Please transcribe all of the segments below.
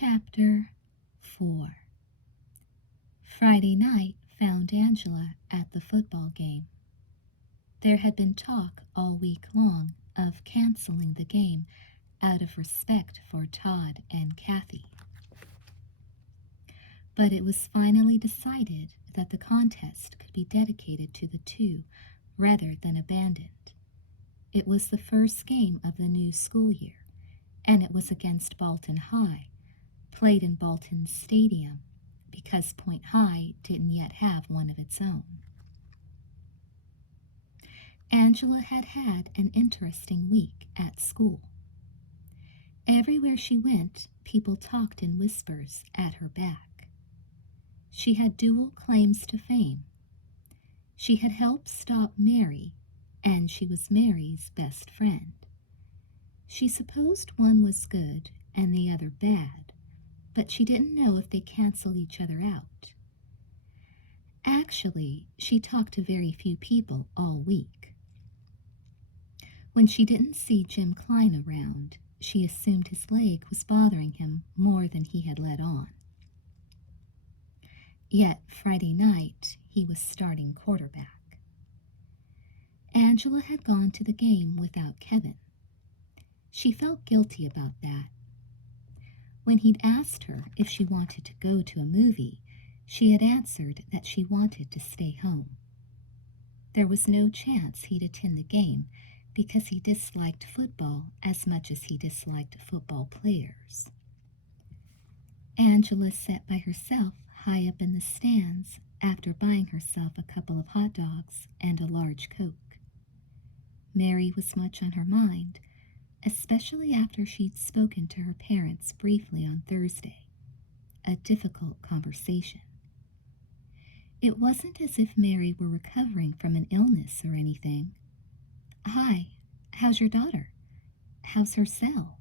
Chapter 4. Friday night found Angela at the football game. There had been talk all week long of canceling the game out of respect for Todd and Kathy. But it was finally decided that the contest could be dedicated to the two rather than abandoned. It was the first game of the new school year, and it was against Bolton High, played in Bolton's stadium, because Point High didn't yet have one of its own. Angela had had an interesting week at school. Everywhere she went, people talked in whispers at her back. She had dual claims to fame. She had helped stop Mary, and she was Mary's best friend. She supposed one was good and the other bad, but she didn't know if they canceled each other out. Actually, she talked to very few people all week. When she didn't see Jim Klein around, she assumed his leg was bothering him more than he had let on. Yet Friday night, he was starting quarterback. Angela had gone to the game without Kevin. She felt guilty about that. When he'd asked her if she wanted to go to a movie, she had answered that she wanted to stay home. There was no chance he'd attend the game because he disliked football as much as he disliked football players. Angela sat by herself high up in the stands after buying herself a couple of hot dogs and a large Coke. Mary was much on her mind, especially after she'd spoken to her parents briefly on Thursday, a difficult conversation. It wasn't as if Mary were recovering from an illness or anything. "Hi, how's your daughter? How's her cell?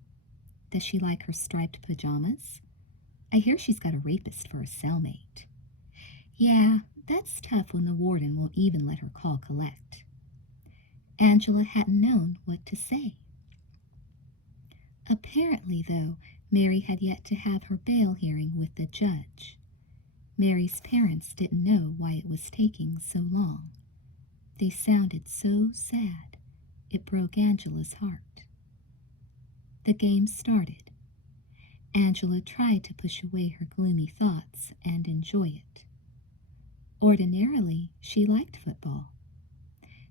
Does she like her striped pajamas? I hear she's got a rapist for a cellmate." "Yeah, that's tough when the warden won't even let her call collect." Angela hadn't known what to say. Apparently, though, Mary had yet to have her bail hearing with the judge. Mary's parents didn't know why it was taking so long. They sounded so sad, it broke Angela's heart. The game started. Angela tried to push away her gloomy thoughts and enjoy it. Ordinarily, she liked football.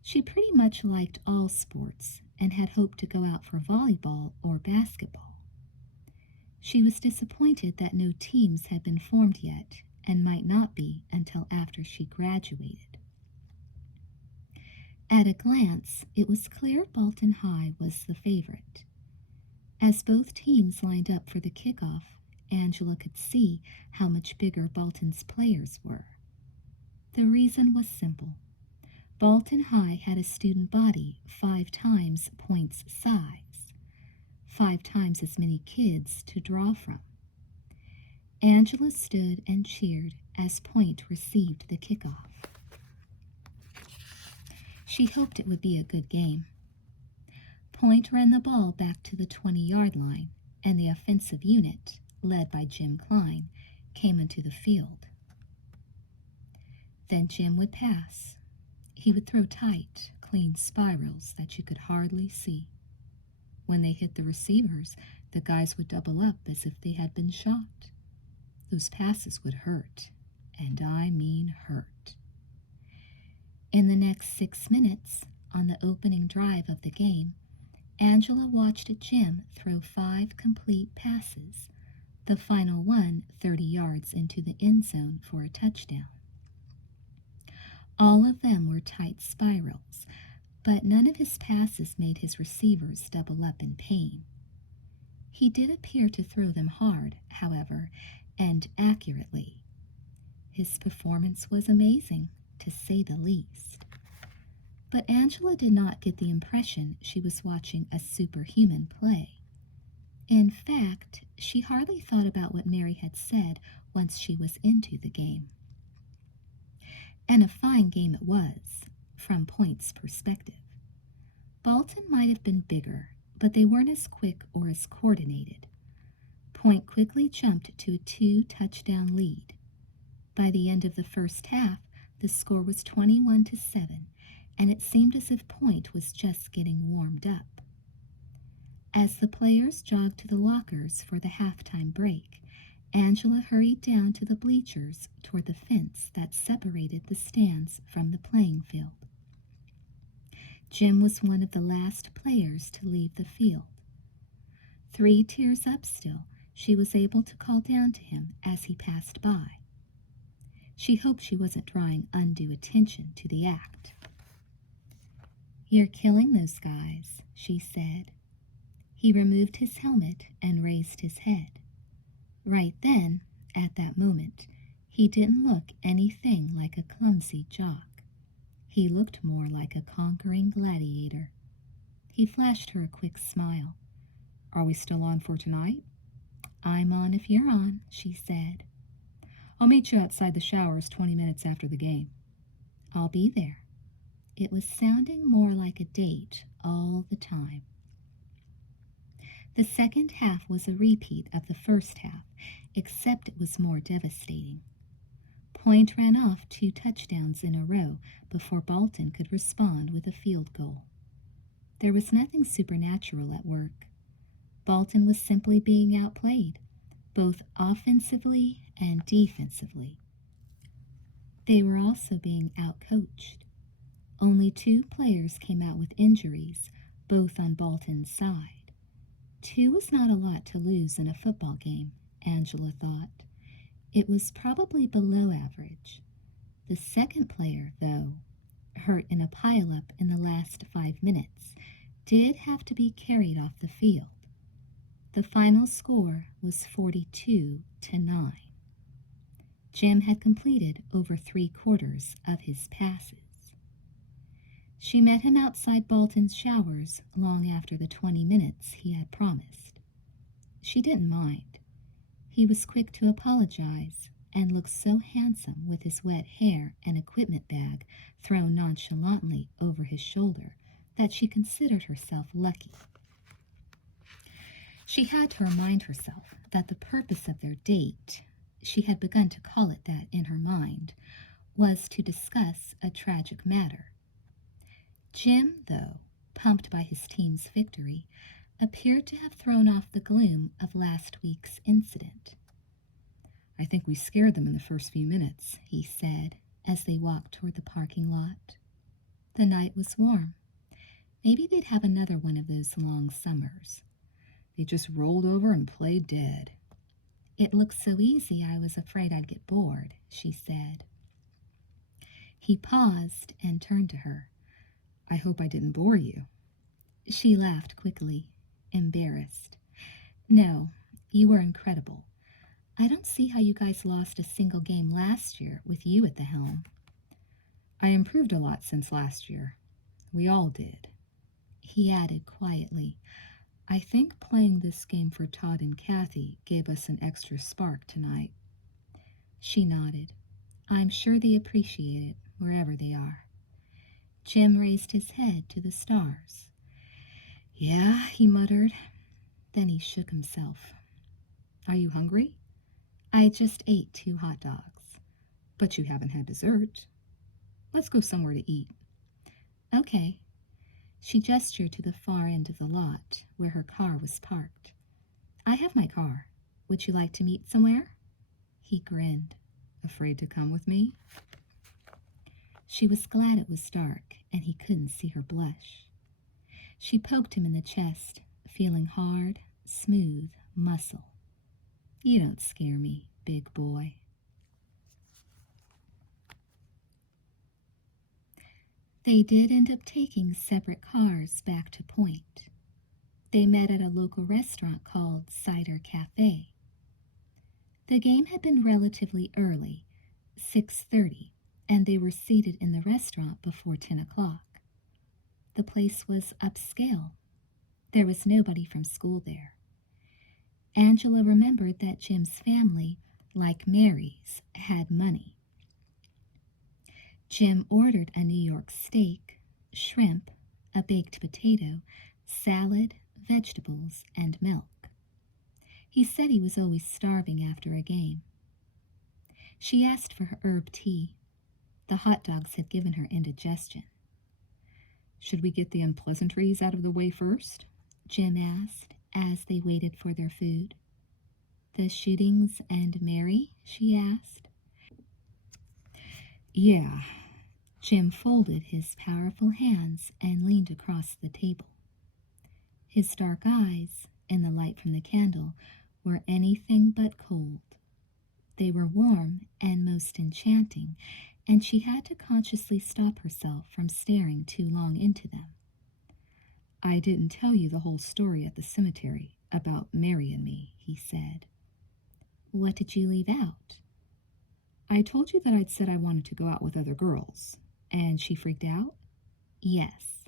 She pretty much liked all sports and had hoped to go out for volleyball or basketball. She was disappointed that no teams had been formed yet and might not be until after she graduated. At a glance, it was clear Bolton High was the favorite. As both teams lined up for the kickoff, Angela could see how much bigger Bolton's players were. The reason was simple. Bolton High had a student body 5 times Point's size, 5 times as many kids to draw from. Angela stood and cheered as Point received the kickoff. She hoped it would be a good game. Point ran the ball back to the 20-yard line, and the offensive unit, led by Jim Klein, came into the field. Then Jim would pass. He would throw tight, clean spirals that you could hardly see. When they hit the receivers, the guys would double up as if they had been shot. Those passes would hurt, and I mean hurt. In the next 6 minutes, on the opening drive of the game, Angela watched Jim throw 5 complete passes, the final one 30 yards into the end zone for a touchdown. All of them were tight spirals, but none of his passes made his receivers double up in pain. He did appear to throw them hard, however, and accurately. His performance was amazing, to say the least. But Angela did not get the impression she was watching a superhuman play. In fact, she hardly thought about what Mary had said once she was into the game. And a fine game it was, from Point's perspective. Bolton might have been bigger, but they weren't as quick or as coordinated. Point quickly jumped to a 2-touchdown lead. By the end of the first half, the score was 21-7, and it seemed as if Point was just getting warmed up. As the players jogged to the lockers for the halftime break, Angela hurried down to the bleachers toward the fence that separated the stands from the playing field. Jim was one of the last players to leave the field. 3 tiers up still, she was able to call down to him as he passed by. She hoped she wasn't drawing undue attention to the act. "You're killing those guys," she said. He removed his helmet and raised his head. Right then, at that moment, he didn't look anything like a clumsy jock. He looked more like a conquering gladiator. He flashed her a quick smile. "Are we still on for tonight?" "I'm on if you're on," she said. "I'll meet you outside the showers 20 minutes after the game." "I'll be there." It was sounding more like a date all the time. The second half was a repeat of the first half, except it was more devastating. Point ran off 2 touchdowns in a row before Bolton could respond with a field goal. There was nothing supernatural at work. Bolton was simply being outplayed, both offensively and defensively. They were also being outcoached. Only 2 players came out with injuries, both on Bolton's side. 2 was not a lot to lose in a football game, Angela thought. It was probably below average. The second player, though, hurt in a pileup in the last 5 minutes, did have to be carried off the field. The final score was 42-9. Jim had completed over 3/4 of his passes. She met him outside Bolton's showers long after the 20 minutes he had promised. She didn't mind. He was quick to apologize and looked so handsome with his wet hair and equipment bag thrown nonchalantly over his shoulder that she considered herself lucky. She had to remind herself that the purpose of their date, she had begun to call it that in her mind, was to discuss a tragic matter. Jim, though, pumped by his team's victory, appeared to have thrown off the gloom of last week's incident. "I think we scared them in the first few minutes," he said, as they walked toward the parking lot. The night was warm. Maybe they'd have another one of those long summers. "They just rolled over and played dead." "It looked so easy I was afraid I'd get bored," she said. He paused and turned to her. "I hope I didn't bore you." She laughed quickly, embarrassed. "No, you were incredible. I don't see how you guys lost a single game last year with you at the helm." "I improved a lot since last year. We all did." He added quietly, "I think playing this game for Todd and Kathy gave us an extra spark tonight." She nodded. "I'm sure they appreciate it, wherever they are." Jim raised his head to the stars. "Yeah," he muttered. Then he shook himself. "Are you hungry?" "I just ate 2 hot dogs." "But you haven't had dessert. Let's go somewhere to eat." "Okay." She gestured to the far end of the lot, where her car was parked. "I have my car. Would you like to meet somewhere?" He grinned. "Afraid to come with me?" She was glad it was dark, and he couldn't see her blush. She poked him in the chest, feeling hard, smooth muscle. "You don't scare me, big boy." They did end up taking separate cars back to Point. They met at a local restaurant called Cider Cafe. The game had been relatively early, 6:30, and they were seated in the restaurant before 10 o'clock. The place was upscale. There was nobody from school there. Angela remembered that Jim's family, like Mary's, had money. Jim ordered a New York steak, shrimp, a baked potato, salad, vegetables, and milk. He said he was always starving after a game. She asked for her herb tea. The hot dogs had given her indigestion. Should we get the unpleasantries out of the way first? Jim asked as they waited for their food. The shootings and Mary? She asked. Yeah. Jim folded his powerful hands and leaned across the table. His dark eyes, in the light from the candle, were anything but cold. They were warm and most enchanting, and she had to consciously stop herself from staring too long into them. I didn't tell you the whole story at the cemetery about Mary and me, he said. What did you leave out? I told you that I'd said I wanted to go out with other girls, and she freaked out? Yes.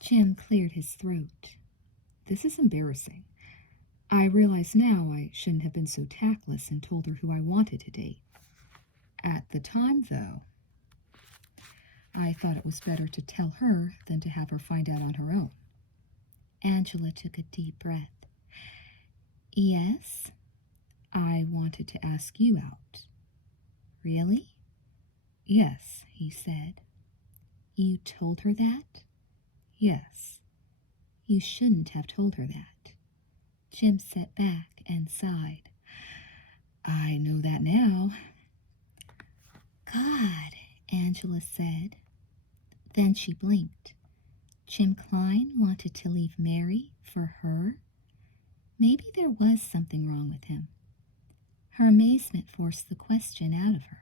Jim cleared his throat. This is embarrassing. I realize now I shouldn't have been so tactless and told her who I wanted to date. At the time, though, I thought it was better to tell her than to have her find out on her own. Angela took a deep breath. Yes? I wanted to ask you out. Really? Yes, he said. You told her that? Yes. You shouldn't have told her that. Jim sat back and sighed. I know that now. God, Angela said. Then she blinked. Jim Klein wanted to leave Mary for her? Maybe there was something wrong with him. Her amazement forced the question out of her.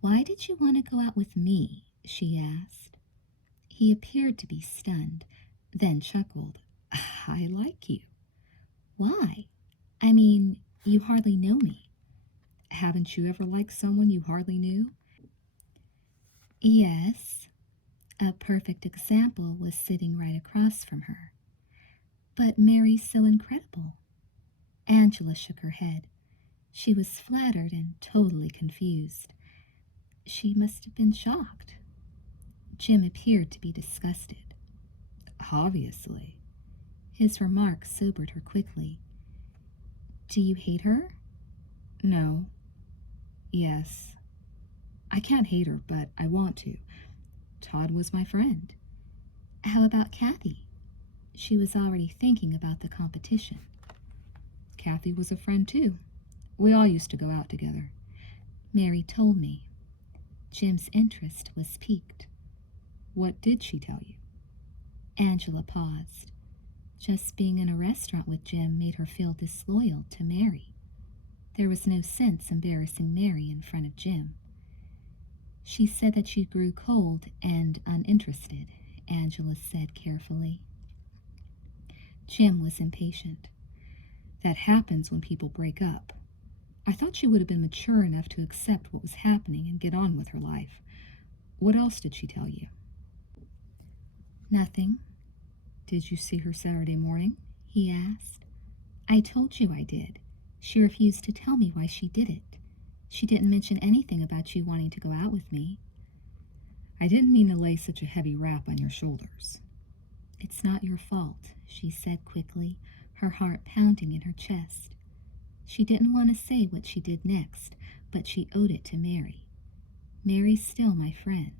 Why did you want to go out with me? She asked. He appeared to be stunned, then chuckled. I like you. Why? I mean, you hardly know me. Haven't you ever liked someone you hardly knew? Yes. A perfect example was sitting right across from her. But Mary's so incredible. Angela shook her head. She was flattered and totally confused. She must have been shocked. Jim appeared to be disgusted. Obviously. His remark sobered her quickly. Do you hate her? No. Yes. I can't hate her, but I want to. Todd was my friend. How about Kathy? She was already thinking about the competition. Kathy was a friend too. We all used to go out together. Mary told me. Jim's interest was piqued. What did she tell you? Angela paused. Just being in a restaurant with Jim made her feel disloyal to Mary. There was no sense embarrassing Mary in front of Jim. She said that she grew cold and uninterested, Angela said carefully. Jim was impatient. That happens when people break up. I thought she would have been mature enough to accept what was happening and get on with her life. What else did she tell you? Nothing. Did you see her Saturday morning? He asked. I told you I did. She refused to tell me why she did it. She didn't mention anything about you wanting to go out with me. I didn't mean to lay such a heavy rap on your shoulders. It's not your fault, she said quickly, her heart pounding in her chest. She didn't want to say what she did next, but she owed it to Mary. Mary's still my friend.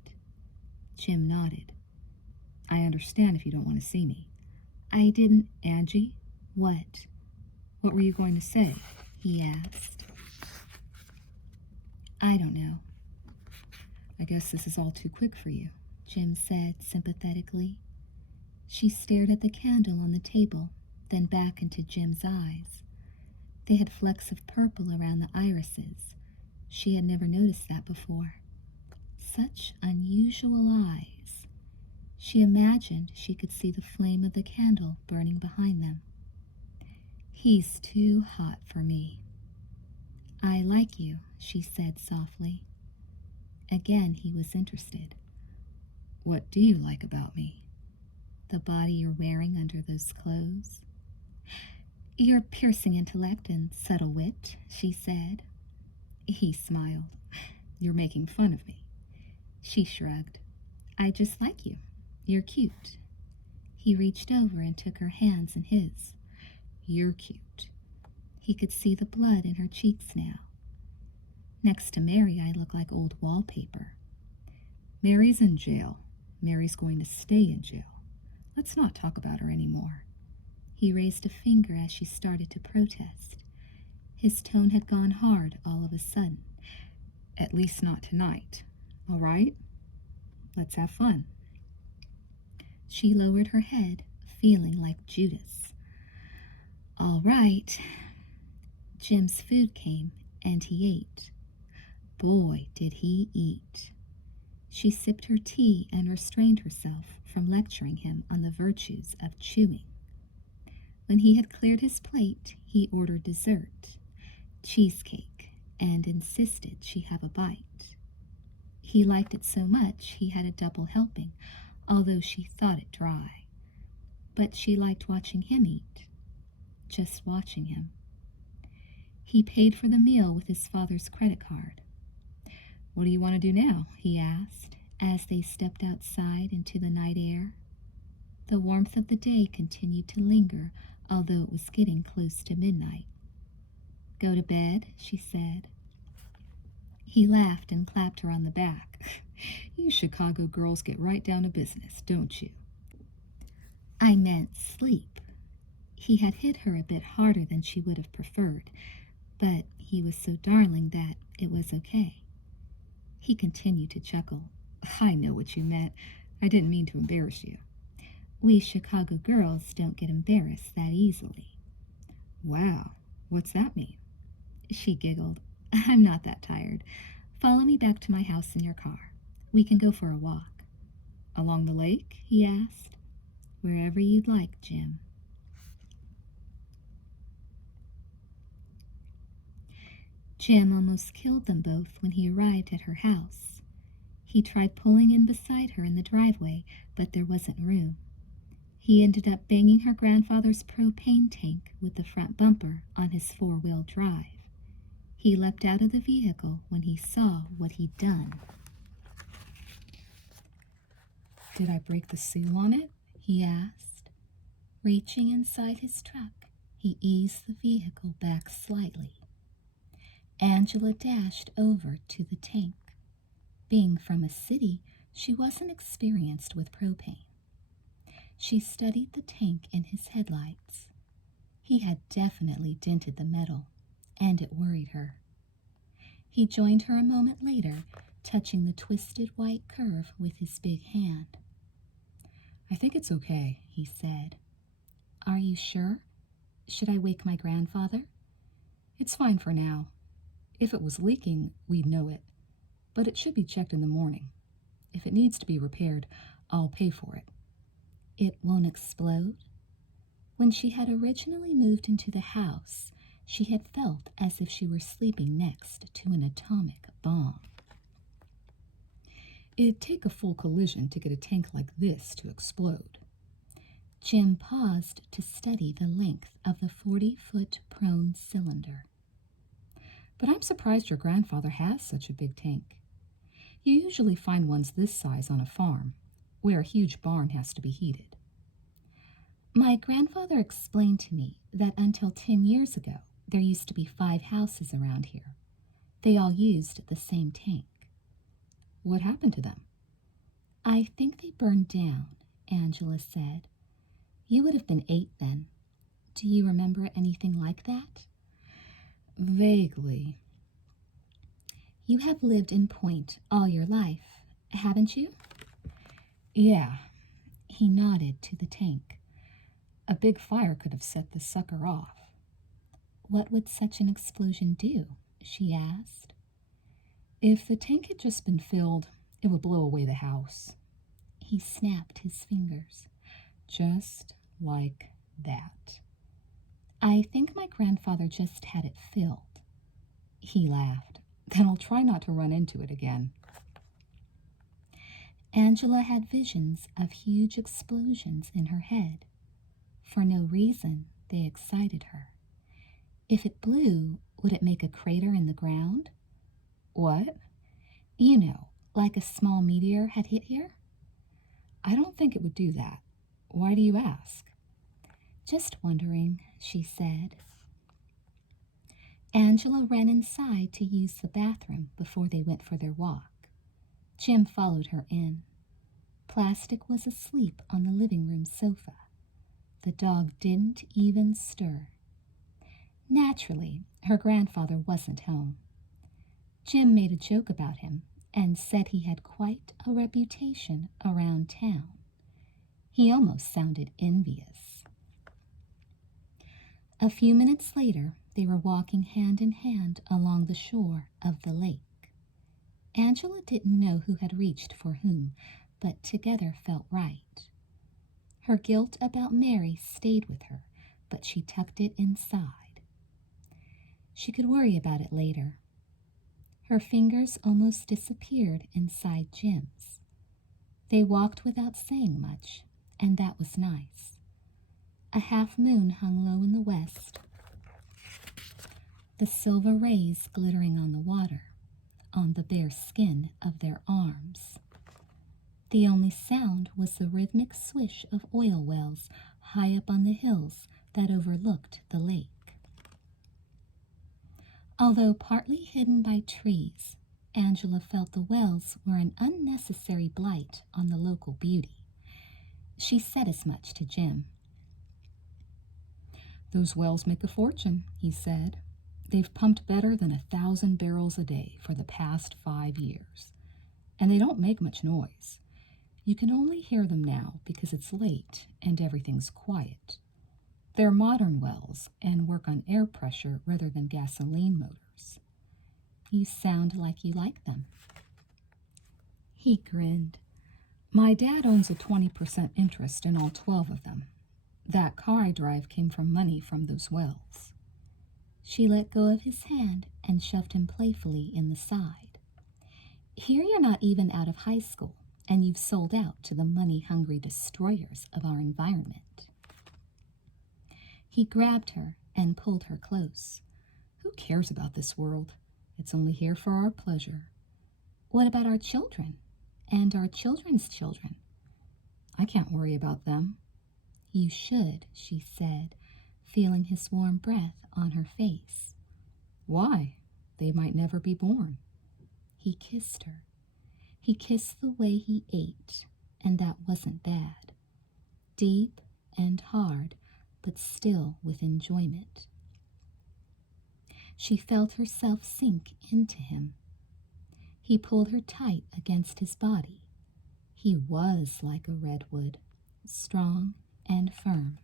Jim nodded. I understand if you don't want to see me. I didn't... Angie? What? What were you going to say? He asked. I don't know. I guess this is all too quick for you, Jim said sympathetically. She stared at the candle on the table, then back into Jim's eyes. They had flecks of purple around the irises. She had never noticed that before. Such unusual eyes. She imagined she could see the flame of the candle burning behind them. He's too hot for me. I like you, she said softly. Again he was interested. What do you like about me? The body you're wearing under those clothes. Your piercing intellect and subtle wit, she said. He smiled. You're making fun of me. She shrugged. I just like you. You're cute. He reached over and took her hands in his. You're cute. He could see the blood in her cheeks now. Next to Mary, I look like old wallpaper. Mary's in jail. Mary's going to stay in jail. Let's not talk about her anymore. He raised a finger as she started to protest. His tone had gone hard all of a sudden. At least not tonight. All right? Let's have fun. She lowered her head, feeling like Judas. All right. Jim's food came, and he ate. Boy, did he eat. She sipped her tea and restrained herself from lecturing him on the virtues of chewing. When he had cleared his plate, he ordered dessert, cheesecake, and insisted she have a bite. He liked it so much he had a double helping, although she thought it dry. But she liked watching him eat, just watching him. He paid for the meal with his father's credit card. What do you want to do now? He asked as they stepped outside into the night air. The warmth of the day continued to linger, although it was getting close to midnight. Go to bed, she said. He laughed and clapped her on the back. You Chicago girls get right down to business, don't you? I meant sleep. He had hit her a bit harder than she would have preferred, but he was so darling that it was okay. He continued to chuckle. I know what you meant. I didn't mean to embarrass you. We Chicago girls don't get embarrassed that easily. Wow, what's that mean? She giggled. I'm not that tired. Follow me back to my house in your car. We can go for a walk. Along the lake? He asked. Wherever you'd like, Jim. Jim almost killed them both when he arrived at her house. He tried pulling in beside her in the driveway, but there wasn't room. He ended up banging her grandfather's propane tank with the front bumper on his four-wheel drive. He leapt out of the vehicle when he saw what he'd done. Did I break the seal on it? He asked. Reaching inside his truck, he eased the vehicle back slightly. Angela dashed over to the tank. Being from a city, she wasn't experienced with propane. She studied the tank in his headlights. He had definitely dented the metal, and it worried her. He joined her a moment later, touching the twisted white curve with his big hand. I think it's okay, he said. Are you sure? Should I wake my grandfather? It's fine for now. If it was leaking, we'd know it. But it should be checked in the morning. If it needs to be repaired, I'll pay for it. It won't explode? When she had originally moved into the house, she had felt as if she were sleeping next to an atomic bomb. It'd take a full collision to get a tank like this to explode. Jim paused to study the length of the 40-foot prone cylinder. But I'm surprised your grandfather has such a big tank. You usually find ones this size on a farm, where a huge barn has to be heated. My grandfather explained to me that until 10 years ago, there used to be 5 houses around here. They all used the same tank. What happened to them? I think they burned down, Angela said. You would have been 8 then. Do you remember anything like that? Vaguely. You have lived in Point all your life, haven't you? Yeah. He nodded to the tank. A big fire could have set the sucker off. What would such an explosion do? She asked. If the tank had just been filled, it would blow away the house. He snapped his fingers. Just like that. I think my grandfather just had it filled. He laughed. Then I'll try not to run into it again. Angela had visions of huge explosions in her head. For no reason, they excited her. If it blew, would it make a crater in the ground? What? You know, like a small meteor had hit here? I don't think it would do that. Why do you ask? Just wondering. she said. Angela ran inside to use the bathroom before they went for their walk. Jim followed her in. Plastic was asleep on the living room sofa. The dog didn't even stir. Naturally, her grandfather wasn't home. Jim made a joke about him and said he had quite a reputation around town. He almost sounded envious. A few minutes later, they were walking hand in hand along the shore of the lake. Angela didn't know who had reached for whom, but together felt right. Her guilt about Mary stayed with her, but she tucked it inside. She could worry about it later. Her fingers almost disappeared inside Jim's. They walked without saying much, and that was nice. A half moon hung low in the west, the silver rays glittering on the water, on the bare skin of their arms. The only sound was the rhythmic swish of oil wells high up on the hills that overlooked the lake. Although partly hidden by trees, Angela felt the wells were an unnecessary blight on the local beauty. She said as much to Jim. "Those wells make a fortune," he said. "They've pumped better than 1,000 barrels a day for the past 5 years. And they don't make much noise. You can only hear them now because it's late and everything's quiet. They're modern wells and work on air pressure rather than gasoline motors." "You sound like you like them." He grinned. "My dad owns a 20% interest in all 12 of them. That car I drive came from money from those wells." She let go of his hand and shoved him playfully in the side. "Here you're not even out of high school, and you've sold out to the money-hungry destroyers of our environment." He grabbed her and pulled her close. "Who cares about this world? It's only here for our pleasure." "What about our children? And our children's children?" "I can't worry about them." "You should," she said, feeling his warm breath on her face. "Why? They might never be born." He kissed her. He kissed the way he ate, and that wasn't bad. Deep and hard, but still with enjoyment. She felt herself sink into him. He pulled her tight against his body. He was like a redwood, strong and firm.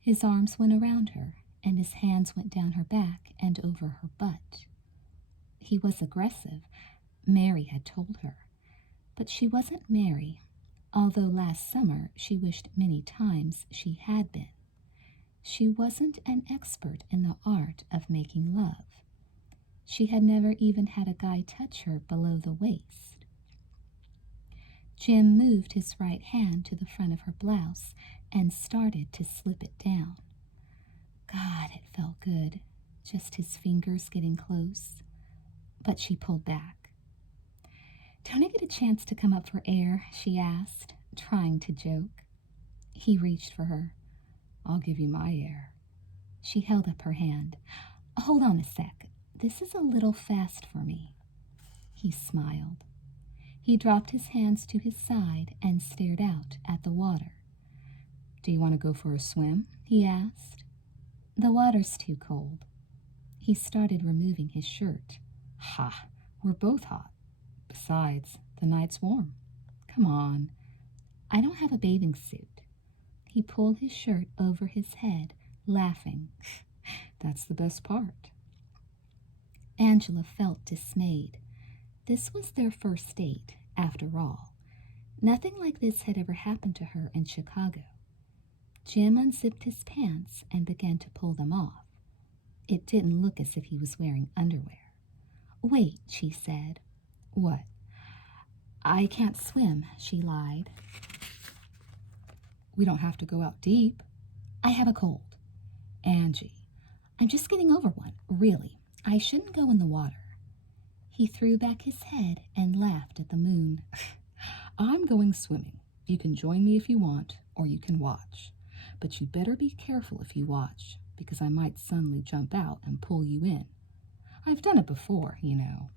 His arms went around her, and his hands went down her back and over her butt. He was aggressive, Mary had told her, but she wasn't Mary, although last summer she wished many times she had been. She wasn't an expert in the art of making love. She had never even had a guy touch her below the waist. Jim moved his right hand to the front of her blouse and started to slip it down. God, it felt good, just his fingers getting close. But she pulled back. "Don't I get a chance to come up for air?" she asked, trying to joke. He reached for her. "I'll give you my air." She held up her hand. "Hold on a sec. This is a little fast for me." He smiled. He dropped his hands to his side and stared out at the water. "Do you want to go for a swim?" he asked. "The water's too cold." He started removing his shirt. "Ha! We're both hot. Besides, the night's warm. Come on." "I don't have a bathing suit." He pulled his shirt over his head, laughing. "That's the best part." Angela felt dismayed. This was their first date, after all. Nothing like this had ever happened to her in Chicago. Jim unzipped his pants and began to pull them off. It didn't look as if he was wearing underwear. "Wait," she said. "What?" "I can't swim," she lied. "We don't have to go out deep." "I have a cold." "Angie." "I'm just getting over one, really. I shouldn't go in the water." He threw back his head and laughed at the moon. "I'm going swimming. You can join me if you want, or you can watch. but you'd better be careful if you watch, because I might suddenly jump out and pull you in. I've done it before, you know."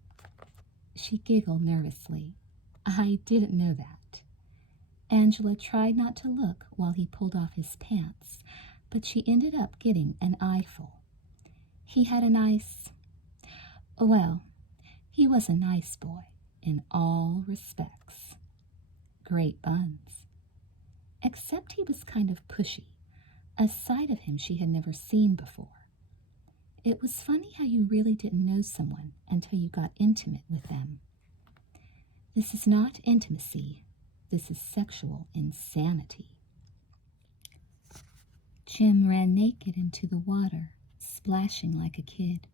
She giggled nervously. "I didn't know that." Angela tried not to look while he pulled off his pants, but she ended up getting an eyeful. He had a nice... well, he was a nice boy in all respects. Great buns. Except he was kind of pushy, a side of him she had never seen before. It was funny how you really didn't know someone until you got intimate with them. This is not intimacy. This is sexual insanity. Jim ran naked into the water, splashing like a kid.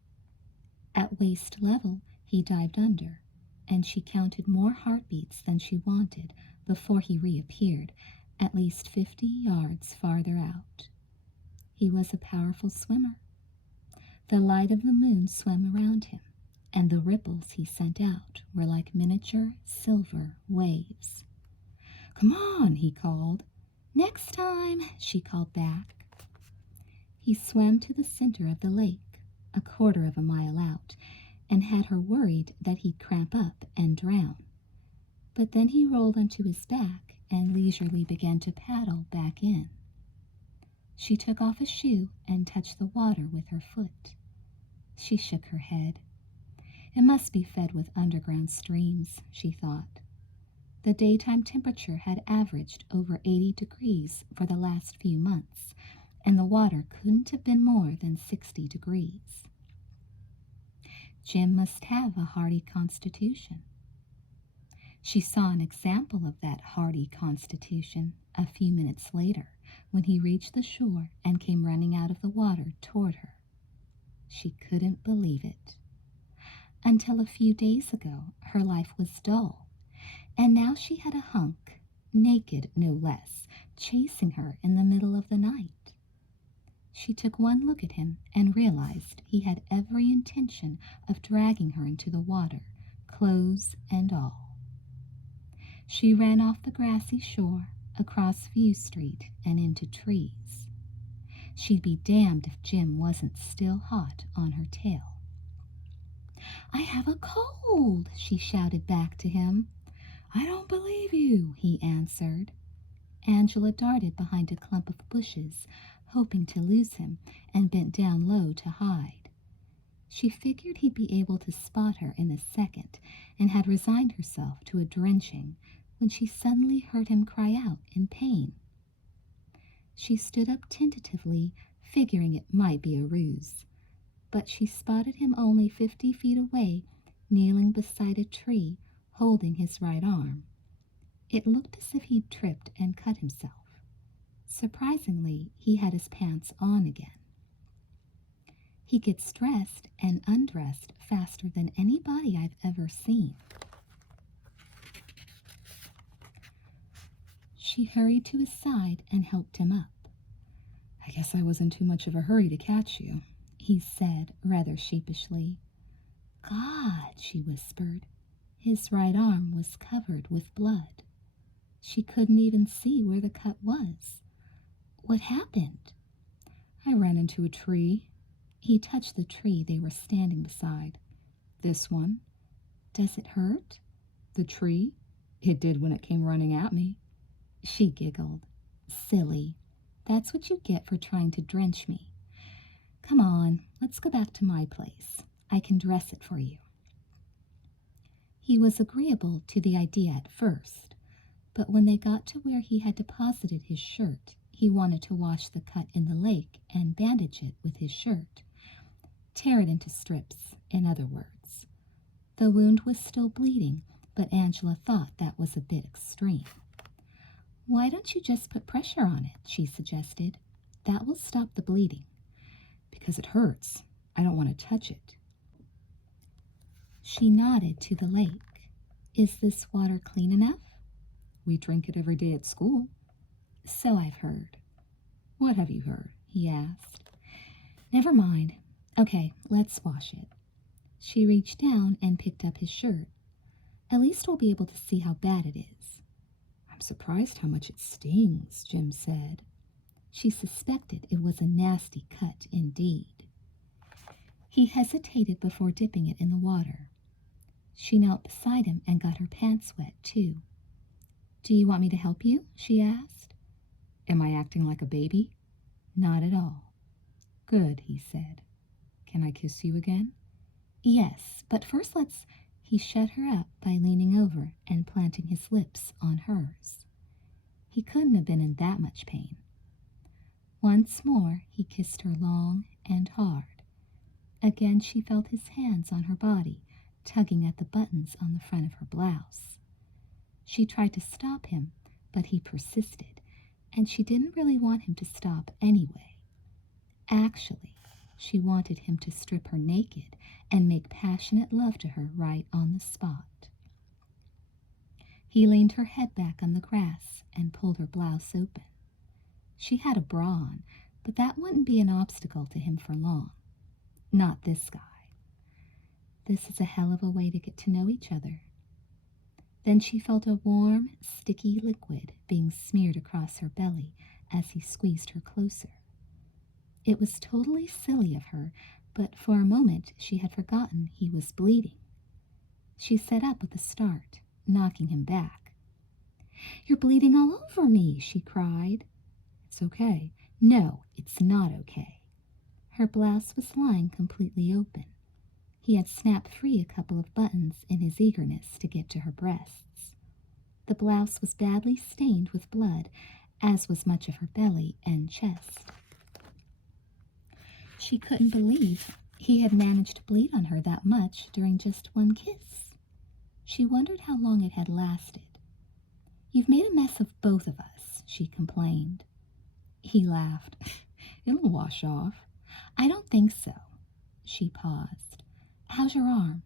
At waist level, he dived under, and she counted more heartbeats than she wanted before he reappeared, at least 50 yards farther out. He was a powerful swimmer. The light of the moon swam around him, and the ripples he sent out were like miniature silver waves. "Come on," he called. "Next time," she called back. He swam to the center of the lake, a quarter of a mile out, and had her worried that he'd cramp up and drown. But then he rolled onto his back and leisurely began to paddle back in. She took off a shoe and touched the water with her foot. She shook her head. It must be fed with underground streams, she thought. The daytime temperature had averaged over 80 degrees for the last few months, and the water couldn't have been more than 60 degrees. Jim must have a hardy constitution. She saw an example of that hardy constitution a few minutes later when he reached the shore and came running out of the water toward her. She couldn't believe it. Until a few days ago, her life was dull, and now she had a hunk, naked no less, chasing her in the middle of the night. She took one look at him and realized he had every intention of dragging her into the water, clothes and all. She ran off the grassy shore, across View Street, and into trees. She'd be damned if Jim wasn't still hot on her tail. "I have a cold," she shouted back to him. "I don't believe you," he answered. Angela darted behind a clump of bushes, hoping to lose him, and bent down low to hide. She figured he'd be able to spot her in a second, and had resigned herself to a drenching when she suddenly heard him cry out in pain. She stood up tentatively, figuring it might be a ruse, but she spotted him only 50 feet away, kneeling beside a tree, holding his right arm. It looked as if he'd tripped and cut himself. Surprisingly, he had his pants on again. He gets dressed and undressed faster than anybody I've ever seen. She hurried to his side and helped him up. "I guess I was in too much of a hurry to catch you," he said rather sheepishly. "God," she whispered. His right arm was covered with blood. She couldn't even see where the cut was. "What happened?" "I ran into a tree." He touched the tree they were standing beside. "This one." "Does it hurt?" "The tree? It did when it came running at me." She giggled. "Silly. That's what you get for trying to drench me. Come on, let's go back to my place. I can dress it for you." He was agreeable to the idea at first, but when they got to where he had deposited his shirt, he wanted to wash the cut in the lake and bandage it with his shirt. Tear it into strips, in other words. The wound was still bleeding, but Angela thought that was a bit extreme. "Why don't you just put pressure on it?" she suggested. "That will stop the bleeding." "Because it hurts. I don't want to touch it." She nodded to the lake. "Is this water clean enough?" "We drink it every day at school." "So I've heard." "What have you heard?" he asked. "Never mind. Okay, let's wash it." She reached down and picked up his shirt. "At least we'll be able to see how bad it is." "I'm surprised how much it stings," Jim said. She suspected it was a nasty cut indeed. He hesitated before dipping it in the water. She knelt beside him and got her pants wet, too. "Do you want me to help you?" she asked. Am I acting like a baby? "Not at all." Good, he said. Can I kiss you again? "Yes, but first let's—" He shut her up by leaning over and planting his lips on hers. He couldn't have been in that much pain. Once more he kissed her long and hard. Again she felt his hands on her body, tugging at the buttons on the front of her blouse. She tried to stop him, but he persisted, and she didn't really want him to stop anyway. Actually, she wanted him to strip her naked and make passionate love to her right on the spot. He leaned her head back on the grass and pulled her blouse open. She had a bra on, but that wouldn't be an obstacle to him for long. Not this guy. This is a hell of a way to get to know each other. Then she felt a warm, sticky liquid being smeared across her belly as he squeezed her closer. It was totally silly of her, but for a moment she had forgotten he was bleeding. She sat up with a start, knocking him back. "You're bleeding all over me," she cried. It's okay. No, it's not okay. Her blouse was lying completely open. He had snapped free a couple of buttons in his eagerness to get to her breasts. The blouse was badly stained with blood, as was much of her belly and chest. She couldn't believe he had managed to bleed on her that much during just one kiss. She wondered how long it had lasted. "You've made a mess of both of us," she complained. He laughed. It'll wash off. "I don't think so." She paused. "How's your arm?"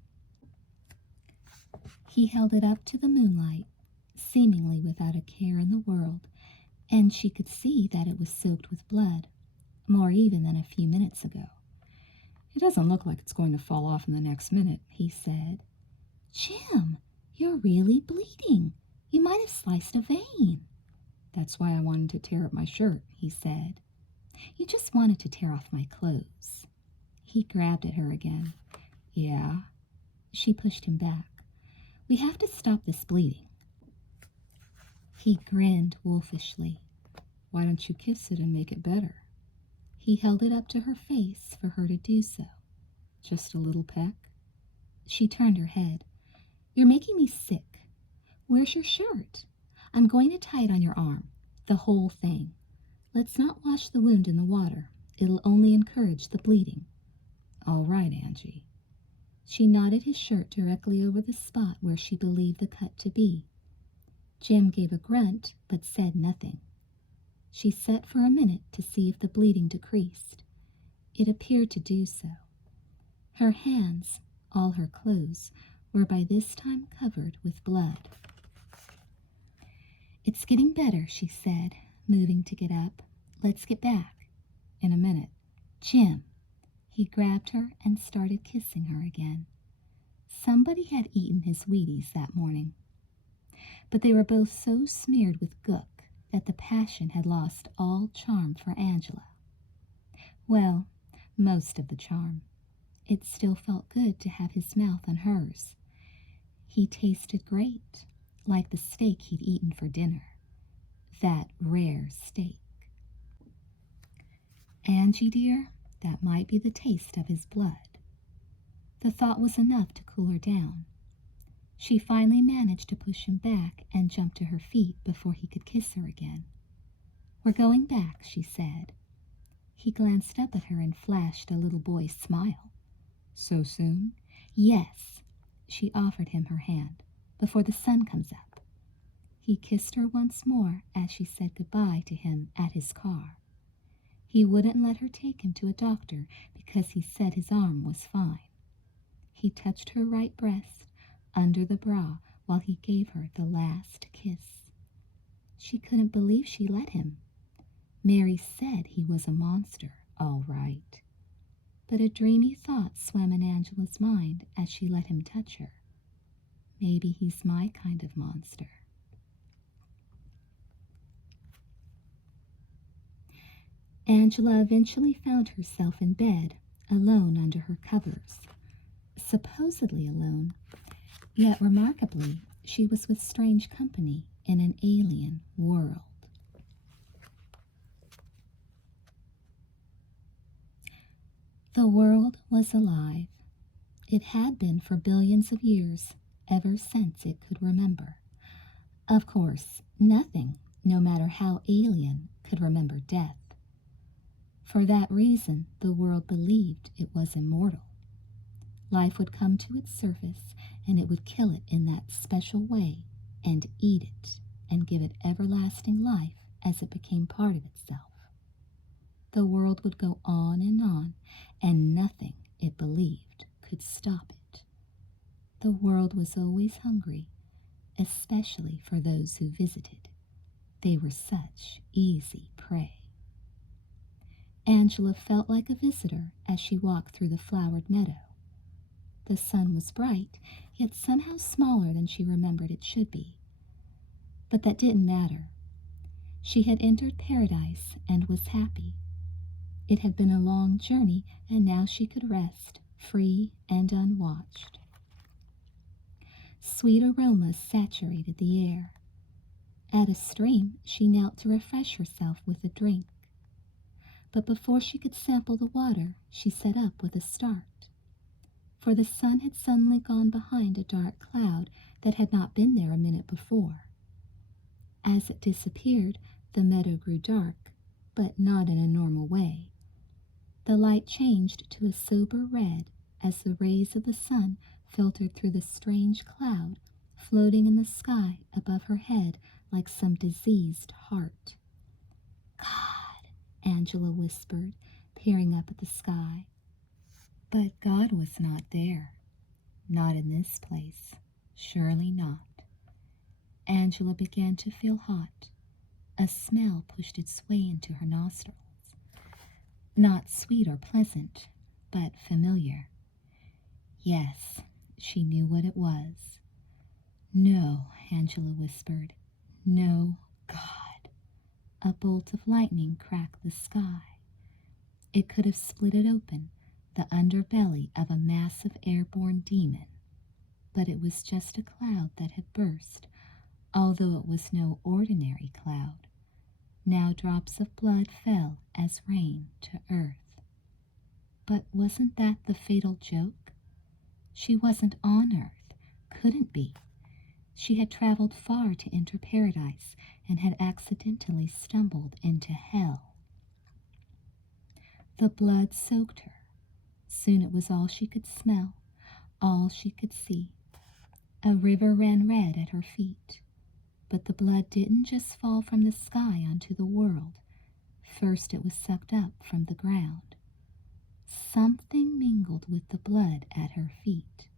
He held it up to the moonlight, seemingly without a care in the world, and she could see that it was soaked with blood, more even than a few minutes ago. It doesn't look like it's going to fall off in the next minute, he said. "Jim, you're really bleeding. You might have sliced a vein." "That's why I wanted to tear up my shirt," he said. "You just wanted to tear off my clothes." He grabbed at her again. "Yeah?" She pushed him back. "We have to stop this bleeding." He grinned wolfishly. "Why don't you kiss it and make it better?" He held it up to her face for her to do so. "Just a little peck?" She turned her head. "You're making me sick. Where's your shirt? I'm going to tie it on your arm, the whole thing. Let's not wash the wound in the water. It'll only encourage the bleeding." "All right, Angie." She knotted his shirt directly over the spot where she believed the cut to be. Jim gave a grunt, but said nothing. She sat for a minute to see if the bleeding decreased. It appeared to do so. Her hands, all her clothes, were by this time covered with blood. "It's getting better," she said, moving to get up. "Let's get back." "In a minute." "Jim." He grabbed her and started kissing her again. Somebody had eaten his Wheaties that morning. But they were both so smeared with gook that the passion had lost all charm for Angela. Well, most of the charm. It still felt good to have his mouth on hers. He tasted great, like the steak he'd eaten for dinner. That rare steak. Angie, dear, that might be the taste of his blood. The thought was enough to cool her down. She finally managed to push him back and jump to her feet before he could kiss her again. "We're going back," she said. He glanced up at her and flashed a little boy's smile. "So soon?" "Yes." She offered him her hand. "Before the sun comes up." He kissed her once more as she said goodbye to him at his car. He wouldn't let her take him to a doctor because he said his arm was fine. He touched her right breast under the bra while he gave her the last kiss. She couldn't believe she let him. Mary said he was a monster, all right. But a dreamy thought swam in Angela's mind as she let him touch her. Maybe he's my kind of monster. Angela eventually found herself in bed, alone under her covers. Supposedly alone, yet remarkably, she was with strange company in an alien world. The world was alive. It had been for billions of years, ever since it could remember. Of course, nothing, no matter how alien, could remember death. For that reason, the world believed it was immortal. Life would come to its surface, and it would kill it in that special way, and eat it, and give it everlasting life as it became part of itself. The world would go on, and nothing, it believed, could stop it. The world was always hungry, especially for those who visited. They were such easy prey. Angela felt like a visitor as she walked through the flowered meadow. The sun was bright, yet somehow smaller than she remembered it should be. But that didn't matter. She had entered paradise and was happy. It had been a long journey, and now she could rest, free and unwatched. Sweet aromas saturated the air. At a stream, she knelt to refresh herself with a drink. But before she could sample the water, she sat up with a start. For the sun had suddenly gone behind a dark cloud that had not been there a minute before. As it disappeared, the meadow grew dark, but not in a normal way. The light changed to a sober red as the rays of the sun filtered through the strange cloud floating in the sky above her head like some diseased heart. "God," Angela whispered, peering up at the sky. But God was not there. Not in this place. Surely not. Angela began to feel hot. A smell pushed its way into her nostrils. Not sweet or pleasant, but familiar. Yes, she knew what it was. "No," Angela whispered. "No, God." A bolt of lightning cracked the sky. It could have split it open, the underbelly of a massive airborne demon. But it was just a cloud that had burst, although it was no ordinary cloud. Now drops of blood fell as rain to earth. But wasn't that the fatal joke? She wasn't on Earth, couldn't be. She had traveled far to enter paradise and had accidentally stumbled into hell. The blood soaked her. Soon it was all she could smell, all she could see. A river ran red at her feet. But the blood didn't just fall from the sky onto the world. First it was sucked up from the ground. Something mingled with the blood at her feet.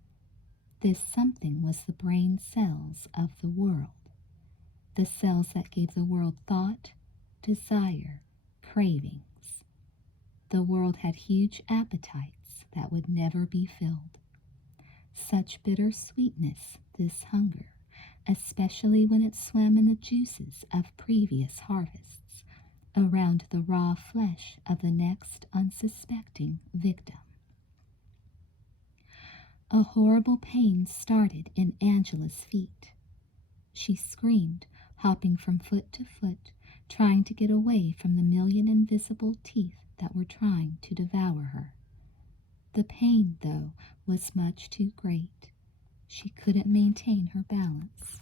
This something was the brain cells of the world. The cells that gave the world thought, desire, cravings. The world had huge appetites that would never be filled. Such bitter sweetness, this hunger, especially when it swam in the juices of previous harvests, around the raw flesh of the next unsuspecting victim. A horrible pain started in Angela's feet. She screamed, hopping from foot to foot, trying to get away from the million invisible teeth that were trying to devour her. The pain, though, was much too great. She couldn't maintain her balance.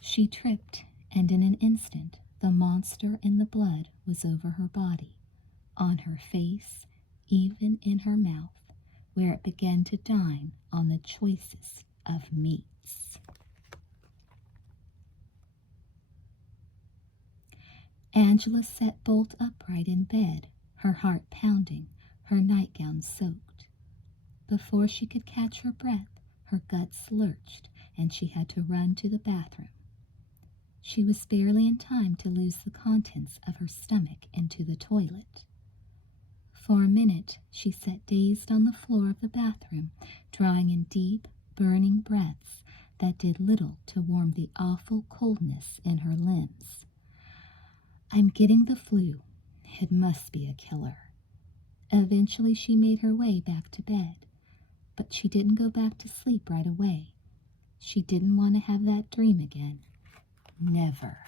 She tripped, and in an instant the monster in the blood was over her body, on her face, even in her mouth, where it began to dine on the choicest of meats. Angela sat bolt upright in bed, her heart pounding, her nightgown soaked. Before she could catch her breath, her guts lurched, and she had to run to the bathroom. She was barely in time to lose the contents of her stomach into the toilet. For a minute, she sat dazed on the floor of the bathroom, drawing in deep, burning breaths that did little to warm the awful coldness in her limbs. "I'm getting the flu," It must be a killer. Eventually she made her way back to bed, but she didn't go back to sleep right away. She didn't want to have that dream again. Never.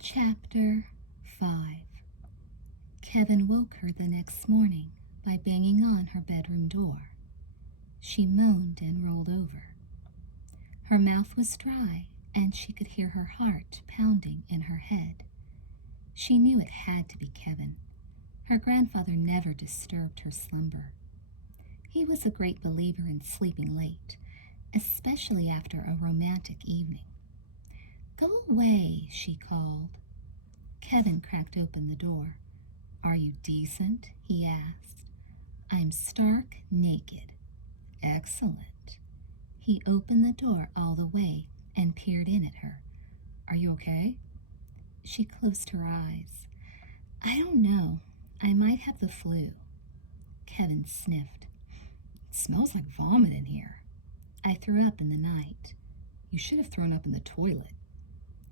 Chapter 5. Kevin woke her the next morning by banging on her bedroom door. She moaned and rolled over. Her mouth was dry, and she could hear her heart pounding in her head. She knew it had to be Kevin. Her grandfather never disturbed her slumber. He was a great believer in sleeping late, especially after a romantic evening. "Go away," she called. Kevin cracked open the door. "Are you decent?" he asked. "I'm stark naked." "Excellent." He opened the door all the way and peered in at her. "Are you okay?" She closed her eyes. "I don't know. I might have the flu." Kevin sniffed. "It smells like vomit in here." "I threw up in the night." "You should have thrown up in the toilet."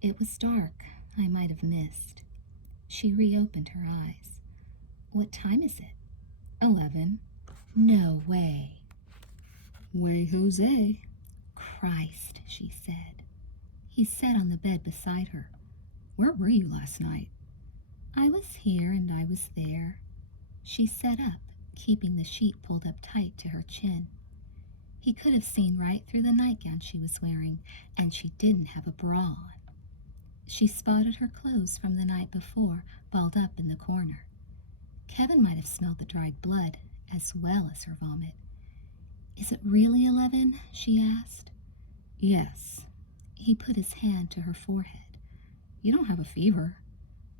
"It was dark. I might have missed." She reopened her eyes. "What time is it?" 11. "No way." "Way Jose." "Christ," she said. He sat on the bed beside her. "Where were you last night?" "I was here and I was there." She sat up, keeping the sheet pulled up tight to her chin. He could have seen right through the nightgown she was wearing, and she didn't have a bra on. She spotted her clothes from the night before, balled up in the corner. Kevin might have smelled the dried blood, as well as her vomit. "Is it really 11?" she asked. "Yes." He put his hand to her forehead. "You don't have a fever."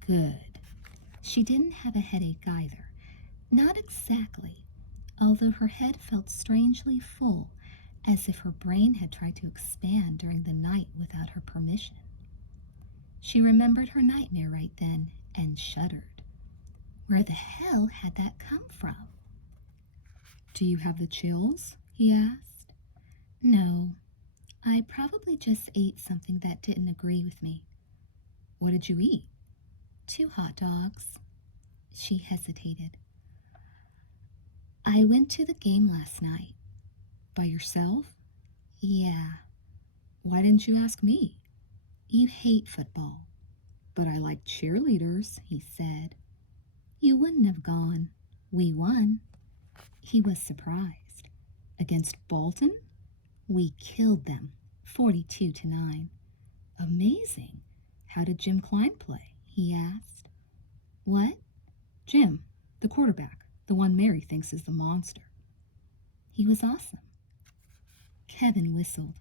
"Good." She didn't have a headache either. Not exactly, although her head felt strangely full, as if her brain had tried to expand during the night without her permission. She remembered her nightmare right then and shuddered. Where the hell had that come from? "Do you have the chills?" he asked. "No. I probably just ate something that didn't agree with me." "What did you eat?" 2 hot dogs." She hesitated. "I went to the game last night." "By yourself?" "Yeah." "Why didn't you ask me?" "You hate football." "But I like cheerleaders," he said. "You wouldn't have gone. We won." He was surprised. "Against Bolton?" "We killed them, 42-9. "Amazing. How did Jim Klein play?" he asked. "What?" "Jim, the quarterback, the one Mary thinks is the monster." "He was awesome." Kevin whistled.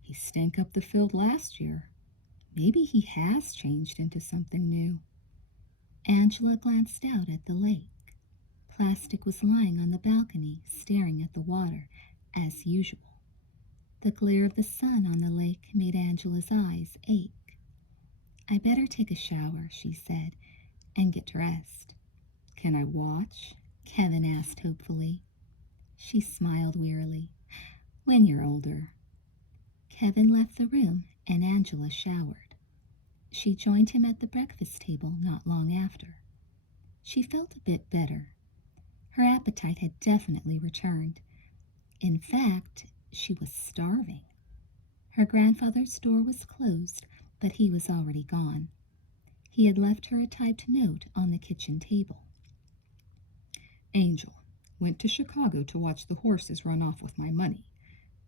"He stank up the field last year. Maybe he has changed into something new." Angela glanced out at the lake. Plastic was lying on the balcony, staring at the water, as usual. The glare of the sun on the lake made Angela's eyes ache. "I better take a shower," she said, "and get dressed." "Can I watch?" Kevin asked hopefully. She smiled wearily. "When you're older." Kevin left the room, and Angela showered. She joined him at the breakfast table not long after. She felt a bit better. Her appetite had definitely returned. In fact, she was starving. Her grandfather's door was closed, but he was already gone. He had left her a typed note on the kitchen table. "Angel, went to Chicago to watch the horses run off with my money.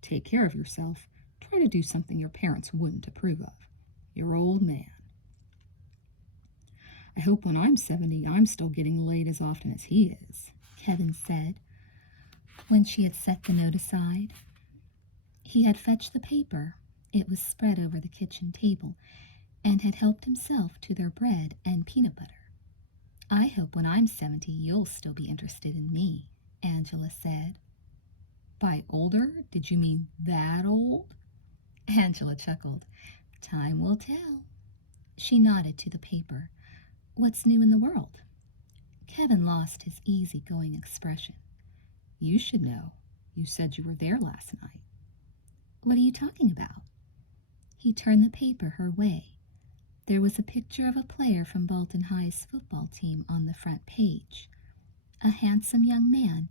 Take care of yourself. Try to do something your parents wouldn't approve of. Your old man. I hope when I'm 70 I'm still getting laid as often as he is," Kevin said, when she had set the note aside. He had fetched the paper. It was spread over the kitchen table, and had helped himself to their bread and peanut butter. "I hope when I'm 70 you'll still be interested in me," Angela said. "By older, did you mean that old?" Angela chuckled. "Time will tell." She nodded to the paper. "What's new in the world?" Kevin lost his easy-going expression. "You should know. You said you were there last night." "What are you talking about?" He turned the paper her way. There was a picture of a player from Bolton High's football team on the front page. A handsome young man.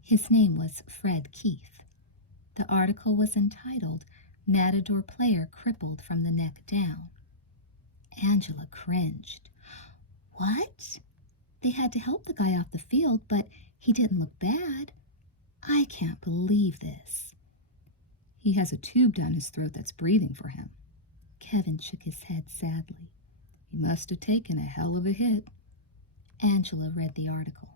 His name was Fred Keith. The article was entitled, "Matador Player Crippled from the Neck Down." Angela cringed. What? They had to help the guy off the field, but he didn't look bad. I can't believe this. He has a tube down his throat that's breathing for him. Kevin shook his head sadly. He must have taken a hell of a hit. Angela read the article.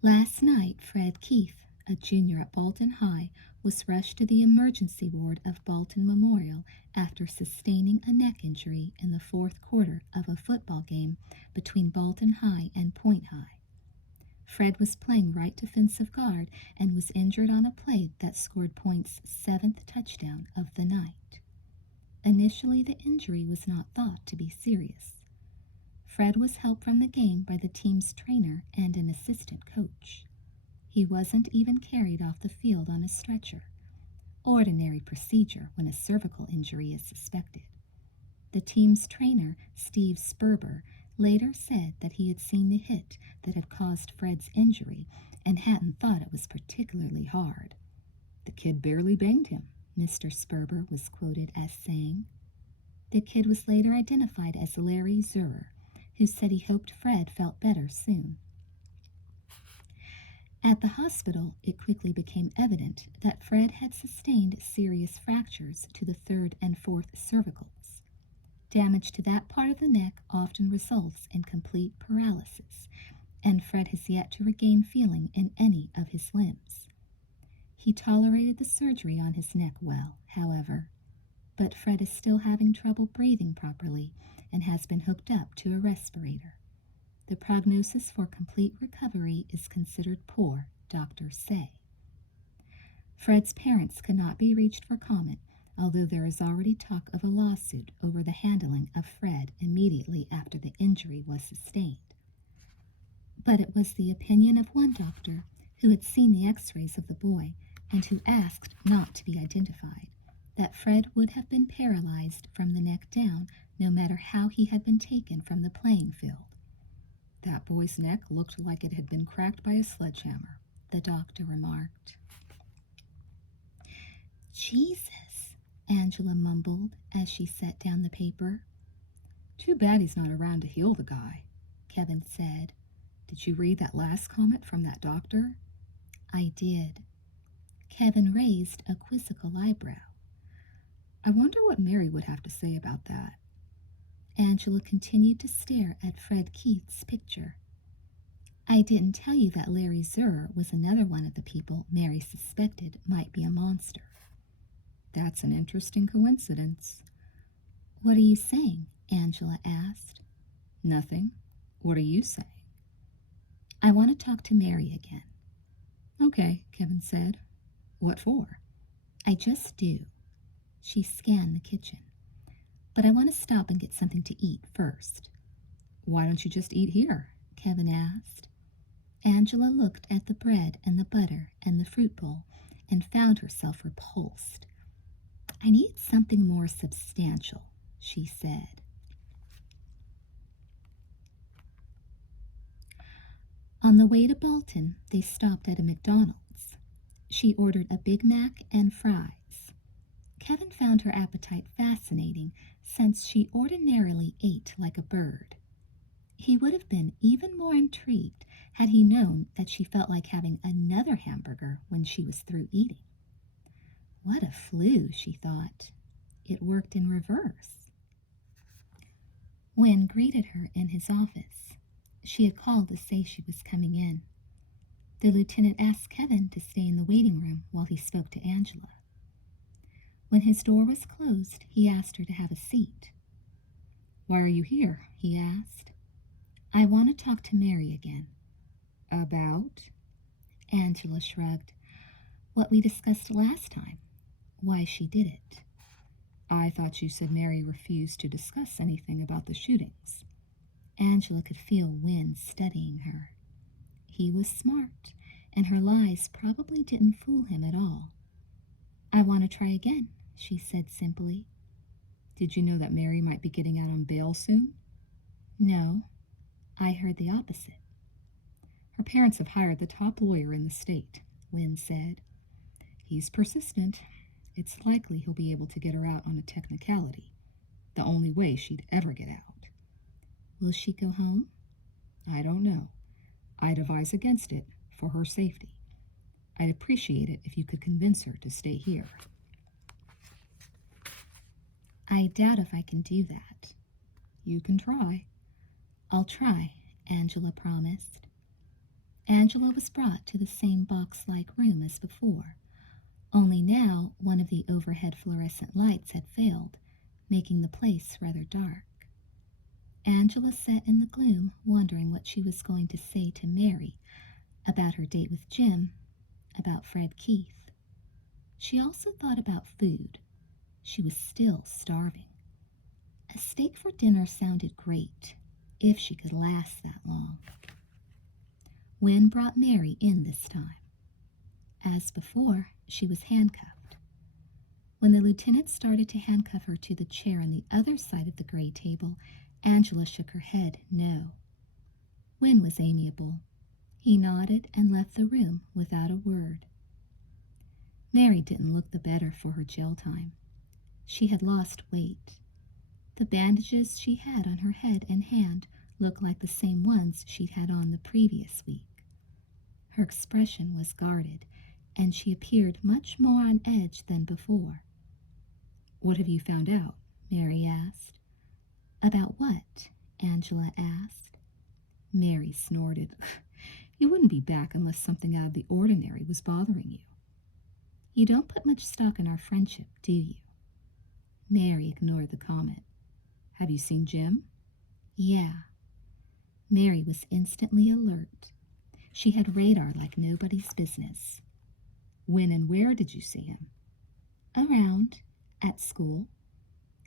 Last night, Fred Keith, a junior at Bolton High, was rushed to the emergency ward of Bolton Memorial after sustaining a neck injury in the fourth quarter of a football game between Bolton High and Point High. Fred was playing right defensive guard and was injured on a play that scored Point's 7th touchdown of the night. Initially, the injury was not thought to be serious. Fred was helped from the game by the team's trainer and an assistant coach. He wasn't even carried off the field on a stretcher, ordinary procedure when a cervical injury is suspected. The team's trainer, Steve Sperber, later said that he had seen the hit that had caused Fred's injury and hadn't thought it was particularly hard. The kid barely banged him, Mr. Sperber was quoted as saying. The kid was later identified as Larry Zurer, who said he hoped Fred felt better soon. At the hospital, it quickly became evident that Fred had sustained serious fractures to the 3rd and 4th cervicals. Damage to that part of the neck often results in complete paralysis, and Fred has yet to regain feeling in any of his limbs. He tolerated the surgery on his neck well, however, but Fred is still having trouble breathing properly and has been hooked up to a respirator. The prognosis for complete recovery is considered poor, doctors say. Fred's parents could not be reached for comment, although there is already talk of a lawsuit over the handling of Fred immediately after the injury was sustained. But it was the opinion of one doctor who had seen the x-rays of the boy and who asked not to be identified, that Fred would have been paralyzed from the neck down no matter how he had been taken from the playing field. That boy's neck looked like it had been cracked by a sledgehammer, the doctor remarked. Jesus, Angela mumbled as she set down the paper. Too bad he's not around to heal the guy, Kevin said. Did you read that last comment from that doctor? I did. Kevin raised a quizzical eyebrow. I wonder what Mary would have to say about that. Angela continued to stare at Fred Keith's picture. I didn't tell you that Larry Zurer was another one of the people Mary suspected might be a monster. That's an interesting coincidence. What are you saying? Angela asked. Nothing. What are you saying? I want to talk to Mary again. Okay, Kevin said. What for? I just do. She scanned the kitchen. But I want to stop and get something to eat first. Why don't you just eat here? Kevin asked. Angela looked at the bread and the butter and the fruit bowl and found herself repulsed. I need something more substantial, she said. On the way to Bolton, they stopped at a McDonald's. She ordered a Big Mac and fries. Kevin found her appetite fascinating since she ordinarily ate like a bird. He would have been even more intrigued had he known that she felt like having another hamburger when she was through eating. What a flu, she thought. It worked in reverse. Wynne greeted her in his office. She had called to say she was coming in. The lieutenant asked Kevin to stay in the waiting room while he spoke to Angela. When his door was closed, he asked her to have a seat. Why are you here? He asked. I want to talk to Mary again. About? Angela shrugged. What we discussed last time. Why she did it. I thought you said Mary refused to discuss anything about the shootings. Angela could feel Wynne studying her. He was smart, and her lies probably didn't fool him at all. I want to try again, she said simply. Did you know that Mary might be getting out on bail soon? No, I heard the opposite. Her parents have hired the top lawyer in the state, Wynne said. He's persistent. It's likely he'll be able to get her out on a technicality, the only way she'd ever get out. Will she go home? I don't know. I'd advise against it for her safety. I'd appreciate it if you could convince her to stay here. I doubt if I can do that. You can try. I'll try, Angela promised. Angela was brought to the same box-like room as before, only now one of the overhead fluorescent lights had failed, making the place rather dark. Angela sat in the gloom, wondering what she was going to say to Mary about her date with Jim, about Fred Keith. She also thought about food. She was still starving. A steak for dinner sounded great, if she could last that long. Wynne brought Mary in this time. As before, she was handcuffed. When the lieutenant started to handcuff her to the chair on the other side of the gray table, Angela shook her head no. Wynne was amiable. He nodded and left the room without a word. Mary didn't look the better for her jail time. She had lost weight. The bandages she had on her head and hand looked like the same ones she'd had on the previous week. Her expression was guarded, and she appeared much more on edge than before. What have you found out? Mary asked. About what? Angela asked. Mary snorted. You wouldn't be back unless something out of the ordinary was bothering you. You don't put much stock in our friendship, do you? Mary ignored the comment. Have you seen Jim? Yeah. Mary was instantly alert. She had radar like nobody's business. When and where did you see him? Around. At school.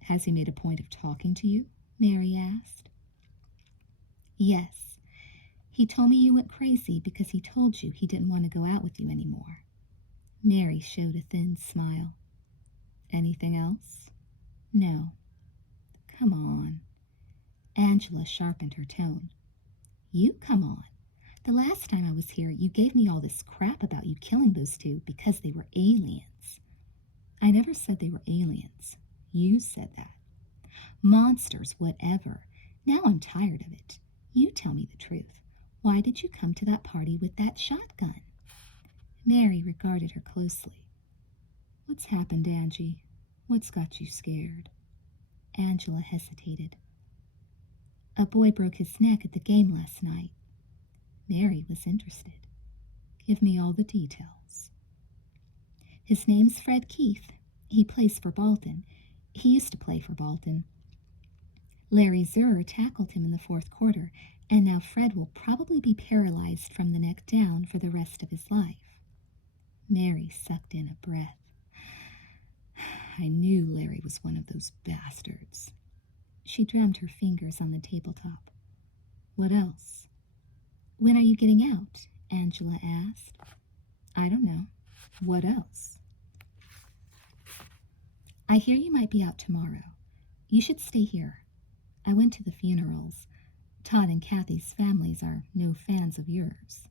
Has he made a point of talking to you? Mary asked. Yes. He told me you went crazy because he told you he didn't want to go out with you anymore. Mary showed a thin smile. Anything else? No. Come on. Angela sharpened her tone. You come on. The last time I was here, you gave me all this crap about you killing those two because they were aliens. I never said they were aliens. You said that. Monsters, whatever. Now I'm tired of it. You tell me the truth. Why did you come to that party with that shotgun? Mary regarded her closely. What's happened, Angie? What's got you scared? Angela hesitated. A boy broke his neck at the game last night. Mary was interested. Give me all the details. His name's Fred Keith. He plays for Bolton. He used to play for Bolton. Larry Zurer tackled him in the fourth quarter, and now Fred will probably be paralyzed from the neck down for the rest of his life. Mary sucked in a breath. I knew Larry was one of those bastards. She drummed her fingers on the tabletop. What else? When are you getting out? Angela asked. I don't know. What else? I hear you might be out tomorrow. You should stay here. I went to the funerals. Todd and Kathy's families are no fans of yours.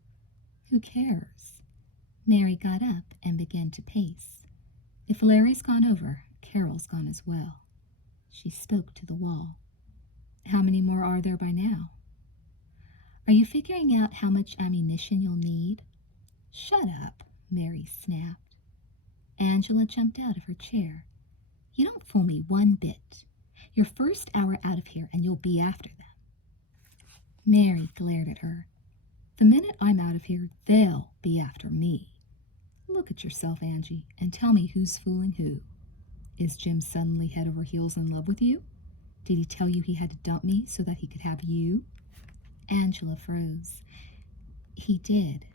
Who cares? Mary got up and began to pace. If Larry's gone over, Carol's gone as well. She spoke to the wall. How many more are there by now? Are you figuring out how much ammunition you'll need? Shut up, Mary snapped. Angela jumped out of her chair. You don't fool me one bit. Your first hour out of here and you'll be after them. Mary glared at her. The minute I'm out of here, they'll be after me. Look at yourself, Angie, and tell me who's fooling who. Is Jim suddenly head over heels in love with you? Did he tell you he had to dump me so that he could have you? Angela froze. He did.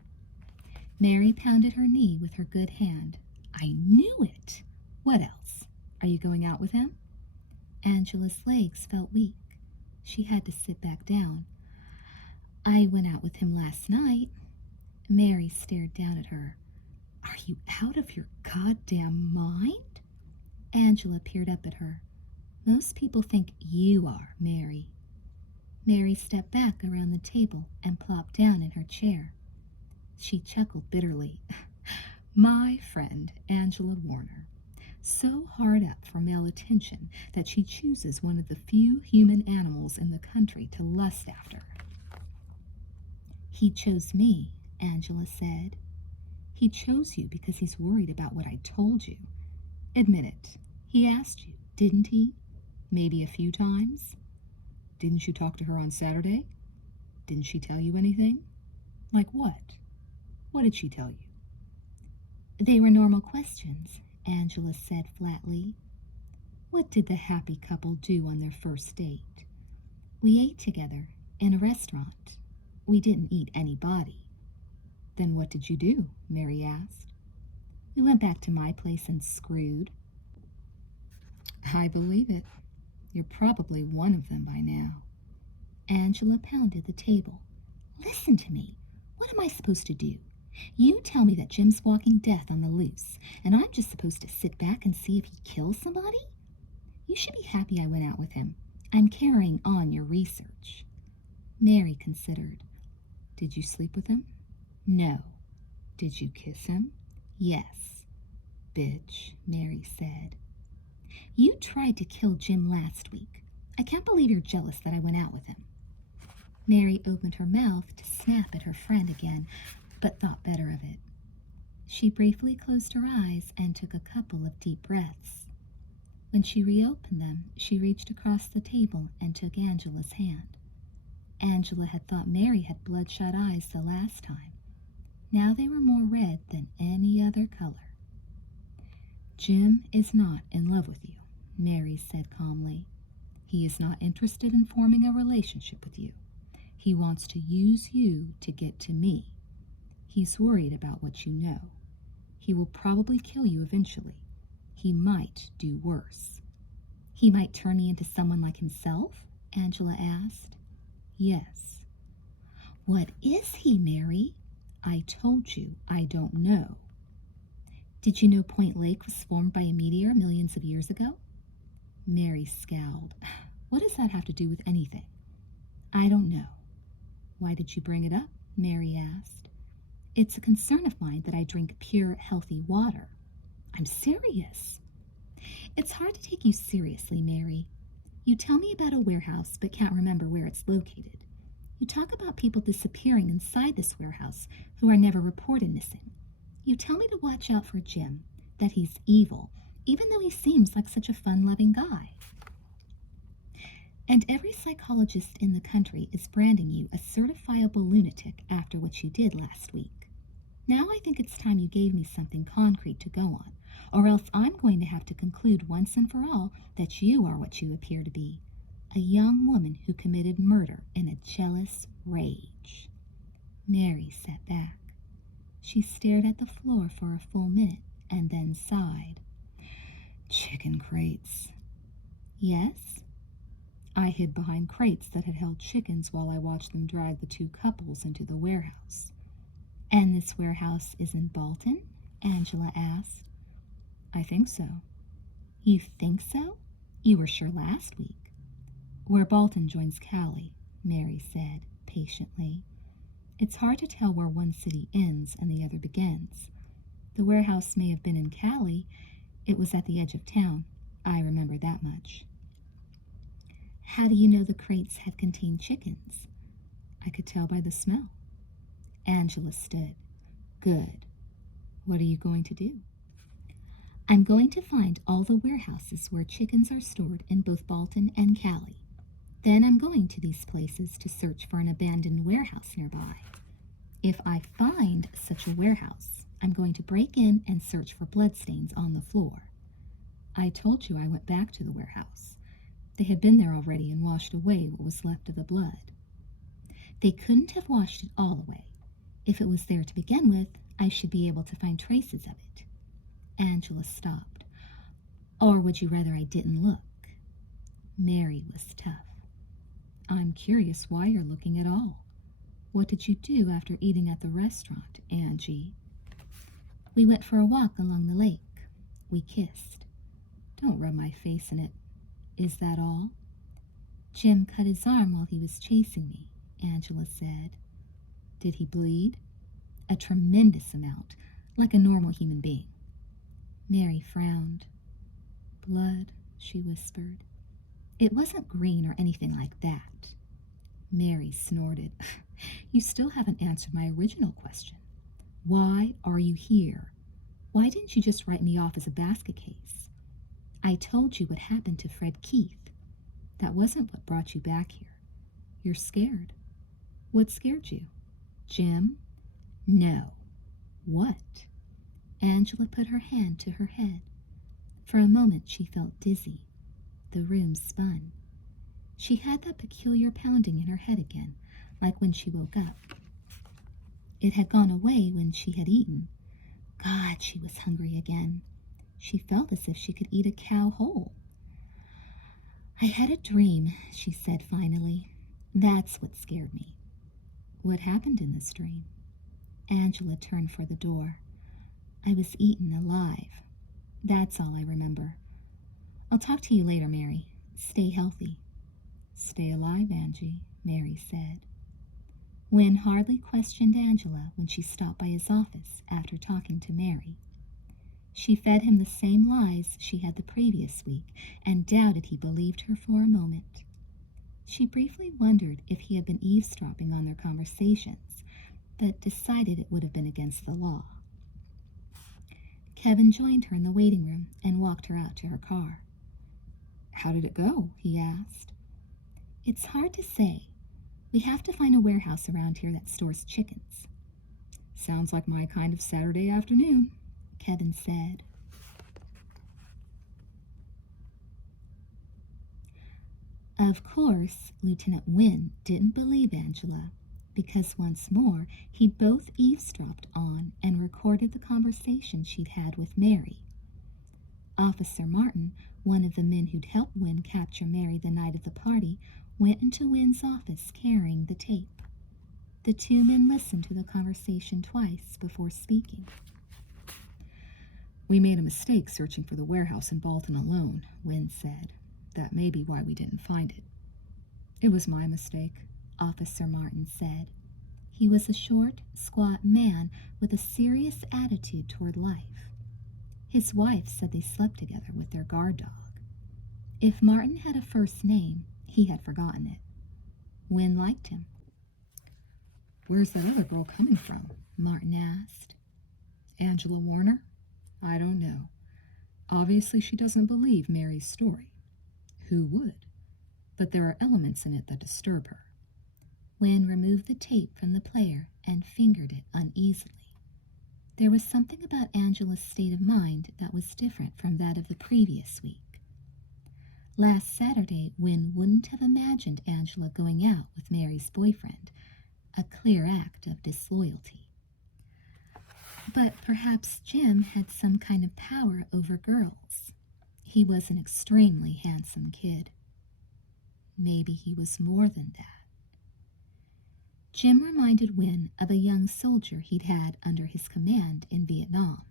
Mary pounded her knee with her good hand. I knew it. What else? Are you going out with him? Angela's legs felt weak. She had to sit back down. I went out with him last night. Mary stared down at her. Are you out of your goddamn mind? Angela peered up at her. Most people think you are, Mary. Mary stepped back around the table and plopped down in her chair. She chuckled bitterly. My friend, Angela Warner. So hard up for male attention that she chooses one of the few human animals in the country to lust after. He chose me, Angela said. He chose you because he's worried about what I told you. Admit it. He asked you, didn't he? Maybe a few times? Didn't you talk to her on Saturday? Didn't she tell you anything? Like what? What did she tell you? They were normal questions, Angela said flatly. What did the happy couple do on their first date? We ate together in a restaurant. We didn't eat any body. Then what did you do? Mary asked. We went back to my place and screwed. I believe it. You're probably one of them by now. Angela pounded the table. Listen to me. What am I supposed to do? You tell me that Jim's walking death on the loose, and I'm just supposed to sit back and see if he kills somebody? You should be happy I went out with him. I'm carrying on your research. Mary considered. Did you sleep with him? No. Did you kiss him? Yes. Bitch, Mary said. You tried to kill Jim last week. I can't believe you're jealous that I went out with him. Mary opened her mouth to snap at her friend again, but thought better of it. She briefly closed her eyes and took a couple of deep breaths. When she reopened them, she reached across the table and took Angela's hand. Angela had thought Mary had bloodshot eyes the last time. Now they were more red than any other color. Jim is not in love with you, Mary said calmly. He is not interested in forming a relationship with you. He wants to use you to get to me. He's worried about what you know. He will probably kill you eventually. He might do worse. He might turn me into someone like himself? Angela asked. Yes. What is he, Mary? I told you I don't know. Did you know Point Lake was formed by a meteor millions of years ago? Mary scowled. What does that have to do with anything? I don't know. Why did you bring it up? Mary asked. It's a concern of mine that I drink pure, healthy water. I'm serious. It's hard to take you seriously, Mary. You tell me about a warehouse but can't remember where it's located. You talk about people disappearing inside this warehouse who are never reported missing. You tell me to watch out for Jim, that he's evil, even though he seems like such a fun-loving guy. And every psychologist in the country is branding you a certifiable lunatic after what you did last week. Now I think it's time you gave me something concrete to go on, or else I'm going to have to conclude once and for all that you are what you appear to be, a young woman who committed murder in a jealous rage. Mary sat back. She stared at the floor for a full minute and then sighed. Chicken crates. Yes? I hid behind crates that had held chickens while I watched them drag the two couples into the warehouse. And this warehouse is in Bolton? Angela asked. I think so. You think so? You were sure last week. Where Bolton joins Cali, Mary said patiently. It's hard to tell where one city ends and the other begins. The warehouse may have been in Cali. It was at the edge of town. I remember that much. How do you know the crates had contained chickens? I could tell by the smell. Angela stood. Good. What are you going to do? I'm going to find all the warehouses where chickens are stored in both Bolton and Cali. Then I'm going to these places to search for an abandoned warehouse nearby. If I find such a warehouse, I'm going to break in and search for bloodstains on the floor. I told you I went back to the warehouse. They had been there already and washed away what was left of the blood. They couldn't have washed it all away. If it was there to begin with, I should be able to find traces of it. Angela stopped. Or would you rather I didn't look? Mary was tough. I'm curious why you're looking at all. What did you do after eating at the restaurant, Angie? We went for a walk along the lake. We kissed. Don't rub my face in it. Is that all? Jim cut his arm while he was chasing me, Angela said. Did he bleed? A tremendous amount, like a normal human being. Mary frowned. Blood, she whispered. It wasn't green or anything like that. Mary snorted. You still haven't answered my original question. Why are you here? Why didn't you just write me off as a basket case? I told you what happened to Fred Keith. That wasn't what brought you back here. You're scared. What scared you? Jim? No. What? Angela put her hand to her head. For a moment she felt dizzy. The room spun. She had that peculiar pounding in her head again, like when she woke up. It had gone away when she had eaten. God, she was hungry again. She felt as if she could eat a cow whole. I had a dream, she said finally. That's what scared me. What happened in this dream? Angela turned for the door. I was eaten alive. That's all I remember. I'll talk to you later, Mary. Stay healthy. Stay alive, Angie, Mary said. Wynne hardly questioned Angela when she stopped by his office after talking to Mary. She fed him the same lies she had the previous week and doubted he believed her for a moment. She briefly wondered if he had been eavesdropping on their conversations, but decided it would have been against the law. Kevin joined her in the waiting room and walked her out to her car. How did it go? He asked. It's hard to say. We have to find a warehouse around here that stores chickens. Sounds like my kind of Saturday afternoon, Kevin said. Of course, Lieutenant Wynne didn't believe Angela, because once more he'd both eavesdropped on and recorded the conversation she'd had with Mary. Officer Martin, one of the men who'd helped Wynne capture Mary the night of the party, went into Wynne's office carrying the tape. The two men listened to the conversation twice before speaking. We made a mistake searching for the warehouse in Bolton alone, Wynne said. That may be why we didn't find it. It was my mistake, Officer Martin said. He was a short, squat man with a serious attitude toward life. His wife said they slept together with their guard dog. If Martin had a first name, he had forgotten it. Wynne liked him. Where's that other girl coming from? Martin asked. Angela Warner? I don't know. Obviously she doesn't believe Mary's story. Who would? But there are elements in it that disturb her. Wynne removed the tape from the player and fingered it uneasily. There was something about Angela's state of mind that was different from that of the previous week. Last Saturday, Wynne wouldn't have imagined Angela going out with Mary's boyfriend, a clear act of disloyalty. But perhaps Jim had some kind of power over girls. He was an extremely handsome kid. Maybe he was more than that. Jim reminded Wynne of a young soldier he'd had under his command in Vietnam.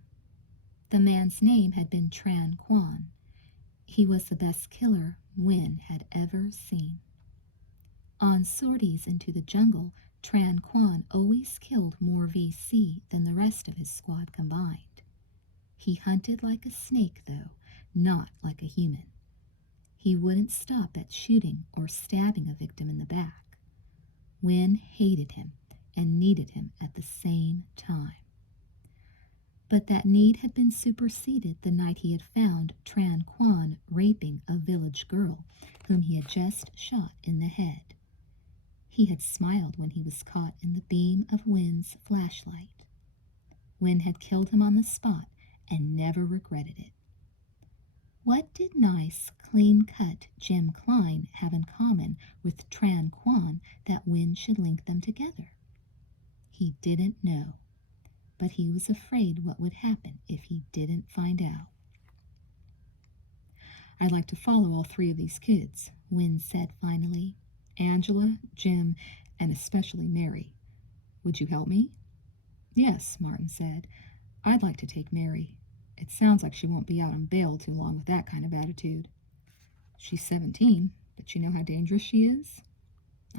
The man's name had been Tran Quan. He was the best killer Wynne had ever seen. On sorties into the jungle, Tran Quan always killed more VC than the rest of his squad combined. He hunted like a snake, though, not like a human. He wouldn't stop at shooting or stabbing a victim in the back. Wynne hated him and needed him at the same time. But that need had been superseded the night he had found Tran Quan raping a village girl whom he had just shot in the head. He had smiled when he was caught in the beam of Wynne's flashlight. Wynne had killed him on the spot and never regretted it. What did nice, clean-cut Jim Klein have in common with Tran Quan that Wynne should link them together? He didn't know, but he was afraid what would happen if he didn't find out. I'd like to follow all three of these kids, Wynne said finally. Angela, Jim, and especially Mary. Would you help me? Yes, Martin said. I'd like to take Mary. It sounds like she won't be out on bail too long with that kind of attitude. She's 17, but you know how dangerous she is?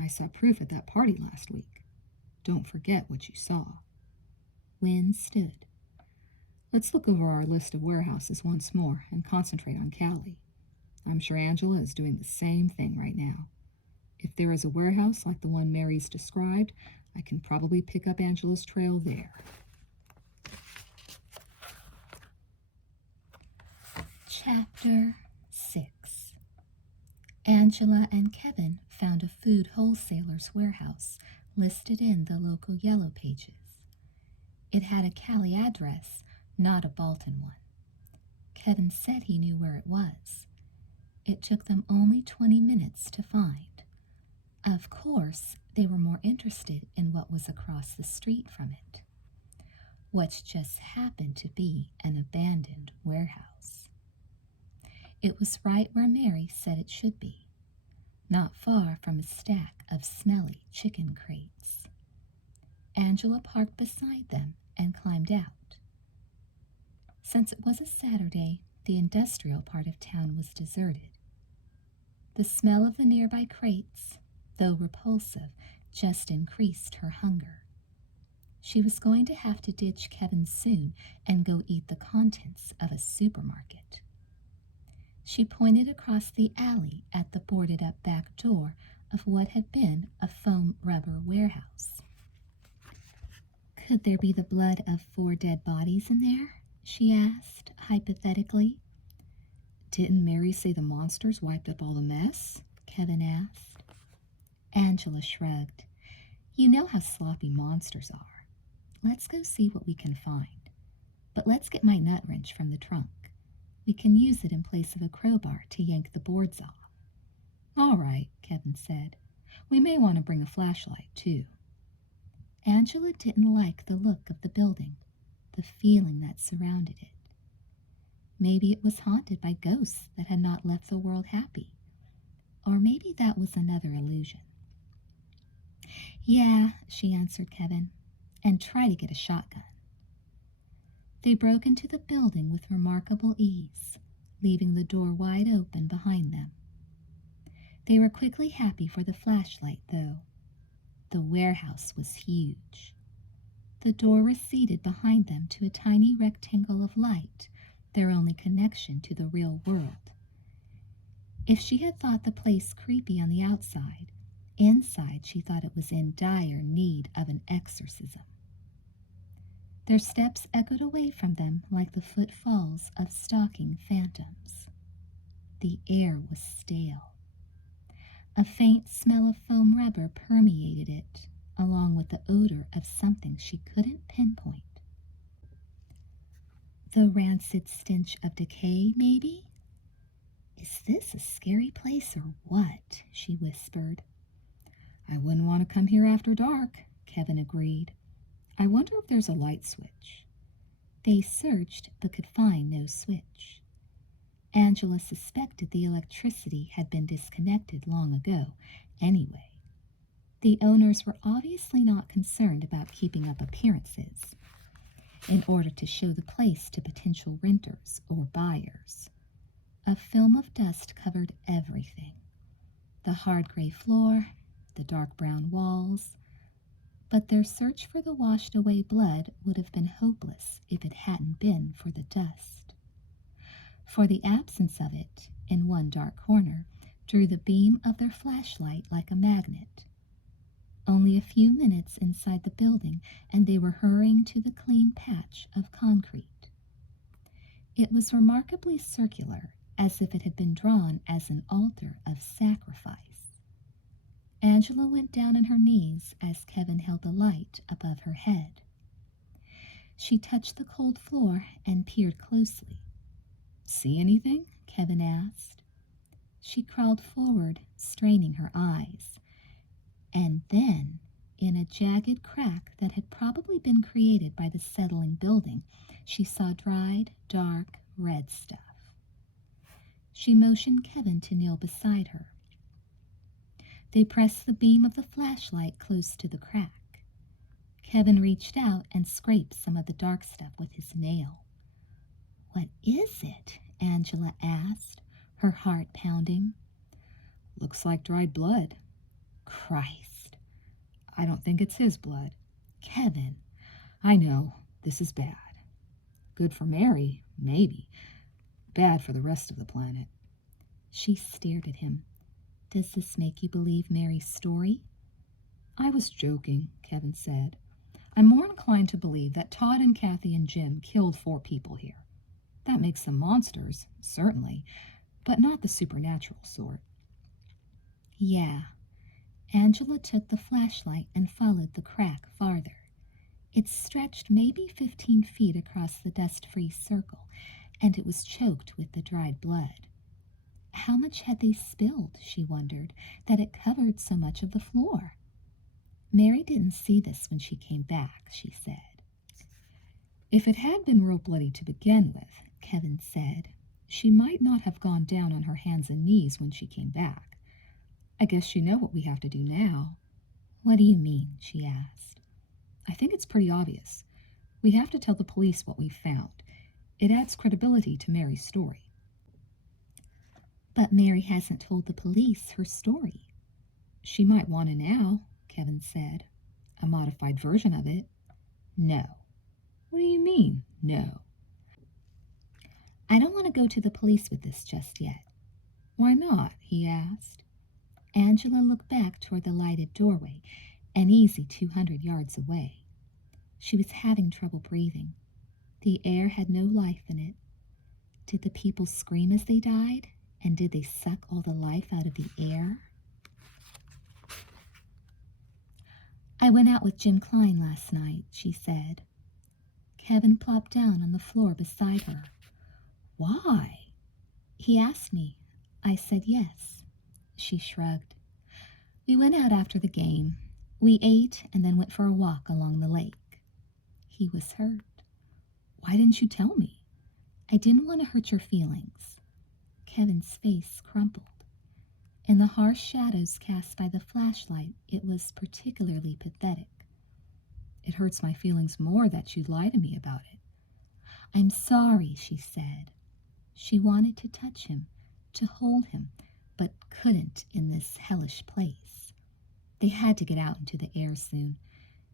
I saw proof at that party last week. Don't forget what you saw. Wynne stood. Let's look over our list of warehouses once more and concentrate on Callie. I'm sure Angela is doing the same thing right now. If there is a warehouse like the one Mary's described, I can probably pick up Angela's trail there. Chapter 6. Angela and Kevin found a food wholesaler's warehouse listed in the local yellow pages. It had a Cali address, not a Bolton one. Kevin said he knew where it was. It took them only 20 minutes to find. Of course, they were more interested in what was across the street from it, what just happened to be an abandoned warehouse. It was right where Mary said it should be, not far from a stack of smelly chicken crates. Angela parked beside them and climbed out. Since it was a Saturday, the industrial part of town was deserted. The smell of the nearby crates, though repulsive, just increased her hunger. She was going to have to ditch Kevin soon and go eat the contents of a supermarket. She pointed across the alley at the boarded-up back door of what had been a foam rubber warehouse. Could there be the blood of 4 dead bodies in there? She asked, hypothetically. Didn't Mary say the monsters wiped up all the mess? Kevin asked. Angela shrugged. You know how sloppy monsters are. Let's go see what we can find. But let's get my nut wrench from the trunk. We can use it in place of a crowbar to yank the boards off. All right, Kevin said. We may want to bring a flashlight, too. Angela didn't like the look of the building, the feeling that surrounded it. Maybe it was haunted by ghosts that had not left the world happy. Or maybe that was another illusion. Yeah, she answered Kevin, and try to get a shotgun. They broke into the building with remarkable ease, leaving the door wide open behind them. They were quickly happy for the flashlight, though. The warehouse was huge. The door receded behind them to a tiny rectangle of light, their only connection to the real world. If she had thought the place creepy on the outside, inside she thought it was in dire need of an exorcism. Their steps echoed away from them like the footfalls of stalking phantoms. The air was stale. A faint smell of foam rubber permeated it, along with the odor of something she couldn't pinpoint. The rancid stench of decay, maybe? Is this a scary place or what? She whispered. I wouldn't want to come here after dark, Kevin agreed. I wonder if there's a light switch. They searched but could find no switch. Angela suspected the electricity had been disconnected long ago, anyway. The owners were obviously not concerned about keeping up appearances in order to show the place to potential renters or buyers. A film of dust covered everything. The hard gray floor, the dark brown walls, but their search for the washed-away blood would have been hopeless if it hadn't been for the dust. For the absence of it, in one dark corner, drew the beam of their flashlight like a magnet. Only a few minutes inside the building, and they were hurrying to the clean patch of concrete. It was remarkably circular, as if it had been drawn as an altar of sacrifice. Angela went down on her knees as Kevin held the light above her head. She touched the cold floor and peered closely. See anything? Kevin asked. She crawled forward, straining her eyes. And then, in a jagged crack that had probably been created by the settling building, she saw dried, dark, red stuff. She motioned Kevin to kneel beside her. They pressed the beam of the flashlight close to the crack. Kevin reached out and scraped some of the dark stuff with his nail. What is it? Angela asked, her heart pounding. Looks like dried blood. Christ. I don't think it's his blood. Kevin. I know, this is bad. Good for Mary, maybe. Bad for the rest of the planet. She stared at him. Does this make you believe Mary's story? I was joking, Kevin said. I'm more inclined to believe that Todd and Kathy and Jim killed 4 people here. That makes them monsters, certainly, but not the supernatural sort. Yeah. Angela took the flashlight and followed the crack farther. It stretched maybe 15 feet across the dust-free circle, and it was choked with the dried blood. How much had they spilled, she wondered, that it covered so much of the floor? Mary didn't see this when she came back, she said. If it had been real bloody to begin with, Kevin said, she might not have gone down on her hands and knees when she came back. I guess you know what we have to do now. What do you mean? She asked. I think it's pretty obvious. We have to tell the police what we've found. It adds credibility to Mary's story. But Mary hasn't told the police her story. She might want to now, Kevin said. A modified version of it. No. What do you mean, no? I don't want to go to the police with this just yet. Why not? He asked. Angela looked back toward the lighted doorway, an easy 200 yards away. She was having trouble breathing. The air had no life in it. Did the people scream as they died? And did they suck all the life out of the air? I went out with Jim Klein last night, she said. Kevin plopped down on the floor beside her. Why? He asked me. I said yes. She shrugged. We went out after the game. We ate and then went for a walk along the lake. He was hurt. Why didn't you tell me? I didn't want to hurt your feelings. Kevin's face crumpled. In the harsh shadows cast by the flashlight, it was particularly pathetic. It hurts my feelings more that you'd lie to me about it. I'm sorry, she said. She wanted to touch him, to hold him, but couldn't in this hellish place. They had to get out into the air soon.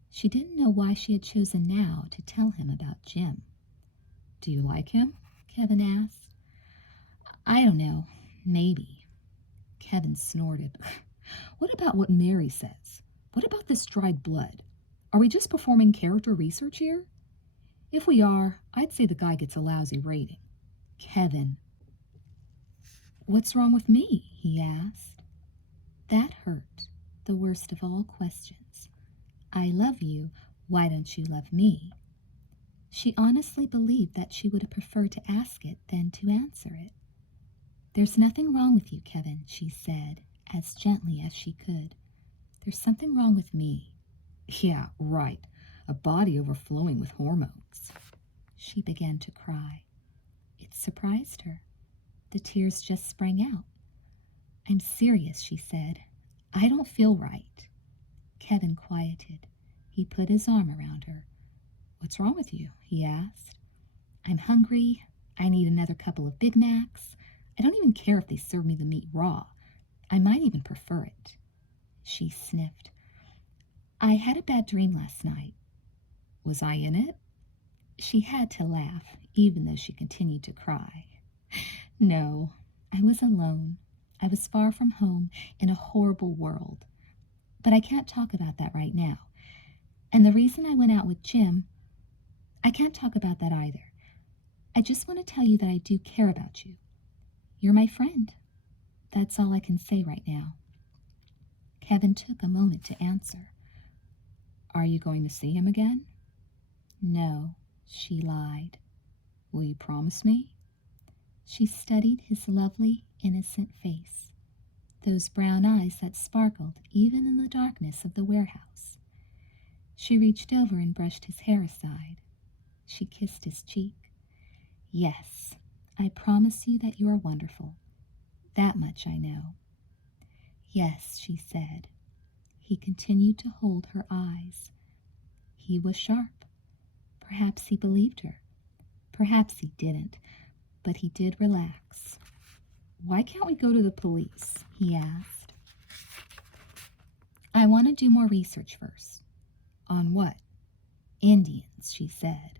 She didn't know why she had chosen now to tell him about Jim. Do you like him? Kevin asked. I don't know. Maybe. Kevin snorted. What about what Mary says? What about this dried blood? Are we just performing character research here? If we are, I'd say the guy gets a lousy rating. Kevin. What's wrong with me? He asked. That hurt. The worst of all questions. I love you. Why don't you love me? She honestly believed that she would have preferred to ask it than to answer it. There's nothing wrong with you, Kevin, she said, as gently as she could. There's something wrong with me. Yeah, right. A body overflowing with hormones. She began to cry. It surprised her. The tears just sprang out. I'm serious, she said. I don't feel right. Kevin quieted. He put his arm around her. What's wrong with you? He asked. I'm hungry. I need another couple of Big Macs. I don't even care if they serve me the meat raw. I might even prefer it. She sniffed. I had a bad dream last night. Was I in it? She had to laugh, even though she continued to cry. No, I was alone. I was far from home in a horrible world. But I can't talk about that right now. And the reason I went out with Jim, I can't talk about that either. I just want to tell you that I do care about you. You're my friend. That's all I can say right now. Kevin took a moment to answer. Are you going to see him again? No, she lied. Will you promise me? She studied his lovely, innocent face, those brown eyes that sparkled even in the darkness of the warehouse. She reached over and brushed his hair aside. She kissed his cheek. Yes, I promise you that you are wonderful. That much I know. Yes, she said. He continued to hold her eyes. He was sharp. Perhaps he believed her. Perhaps he didn't, but he did relax. Why can't we go to the police? He asked. I want to do more research first. On what? Indians, she said.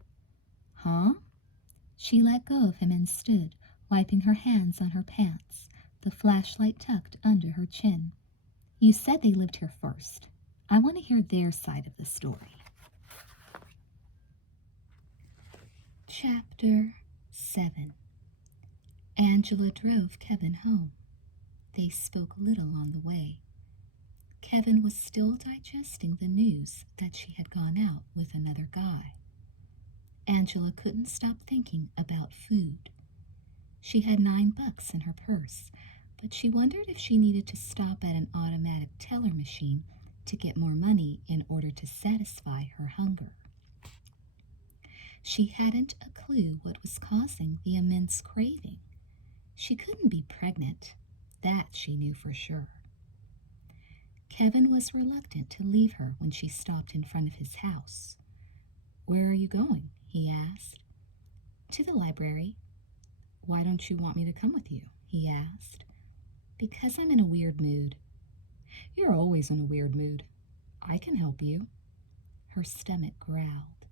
Huh? She let go of him and stood, wiping her hands on her pants, the flashlight tucked under her chin. You said they lived here first. I want to hear their side of the story. Chapter 7. Angela drove Kevin home. They spoke little on the way. Kevin was still digesting the news that she had gone out with another guy. Angela couldn't stop thinking about food. She had $9 in her purse, but she wondered if she needed to stop at an automatic teller machine to get more money in order to satisfy her hunger. She hadn't a clue what was causing the immense craving. She couldn't be pregnant. That she knew for sure. Kevin was reluctant to leave her when she stopped in front of his house. Where are you going? He asked. To the library. Why don't you want me to come with you? He asked. Because I'm in a weird mood. You're always in a weird mood. I can help you. Her stomach growled.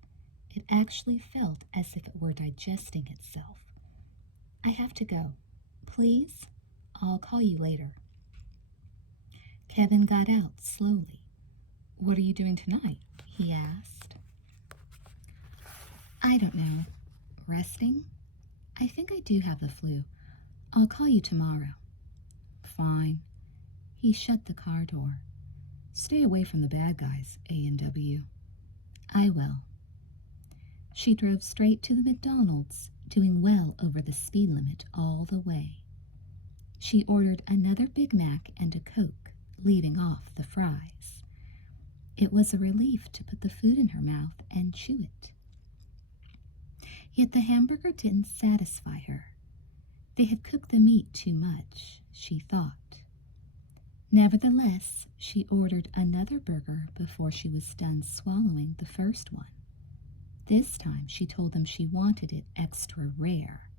It actually felt as if it were digesting itself. I have to go. Please? I'll call you later. Kevin got out slowly. What are you doing tonight? He asked. I don't know. Resting? I think I do have the flu. I'll call you tomorrow. Fine. He shut the car door. Stay away from the bad guys, A&W. I will. She drove straight to the McDonald's, doing well over the speed limit all the way. She ordered another Big Mac and a Coke, leaving off the fries. It was a relief to put the food in her mouth and chew it. Yet the hamburger didn't satisfy her. They had cooked the meat too much, she thought. Nevertheless, she ordered another burger before she was done swallowing the first one. This time she told them she wanted it extra rare.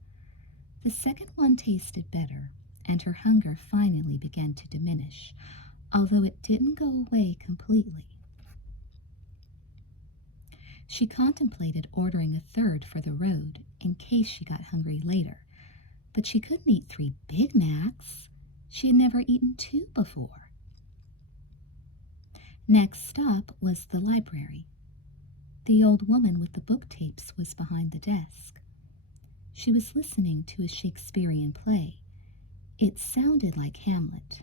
The second one tasted better, and her hunger finally began to diminish, although it didn't go away completely. She contemplated ordering a third for the road in case she got hungry later, but she couldn't eat 3 Big Macs. She had never eaten 2 before. Next stop was the library. The old woman with the book tapes was behind the desk. She was listening to a Shakespearean play. It sounded like Hamlet.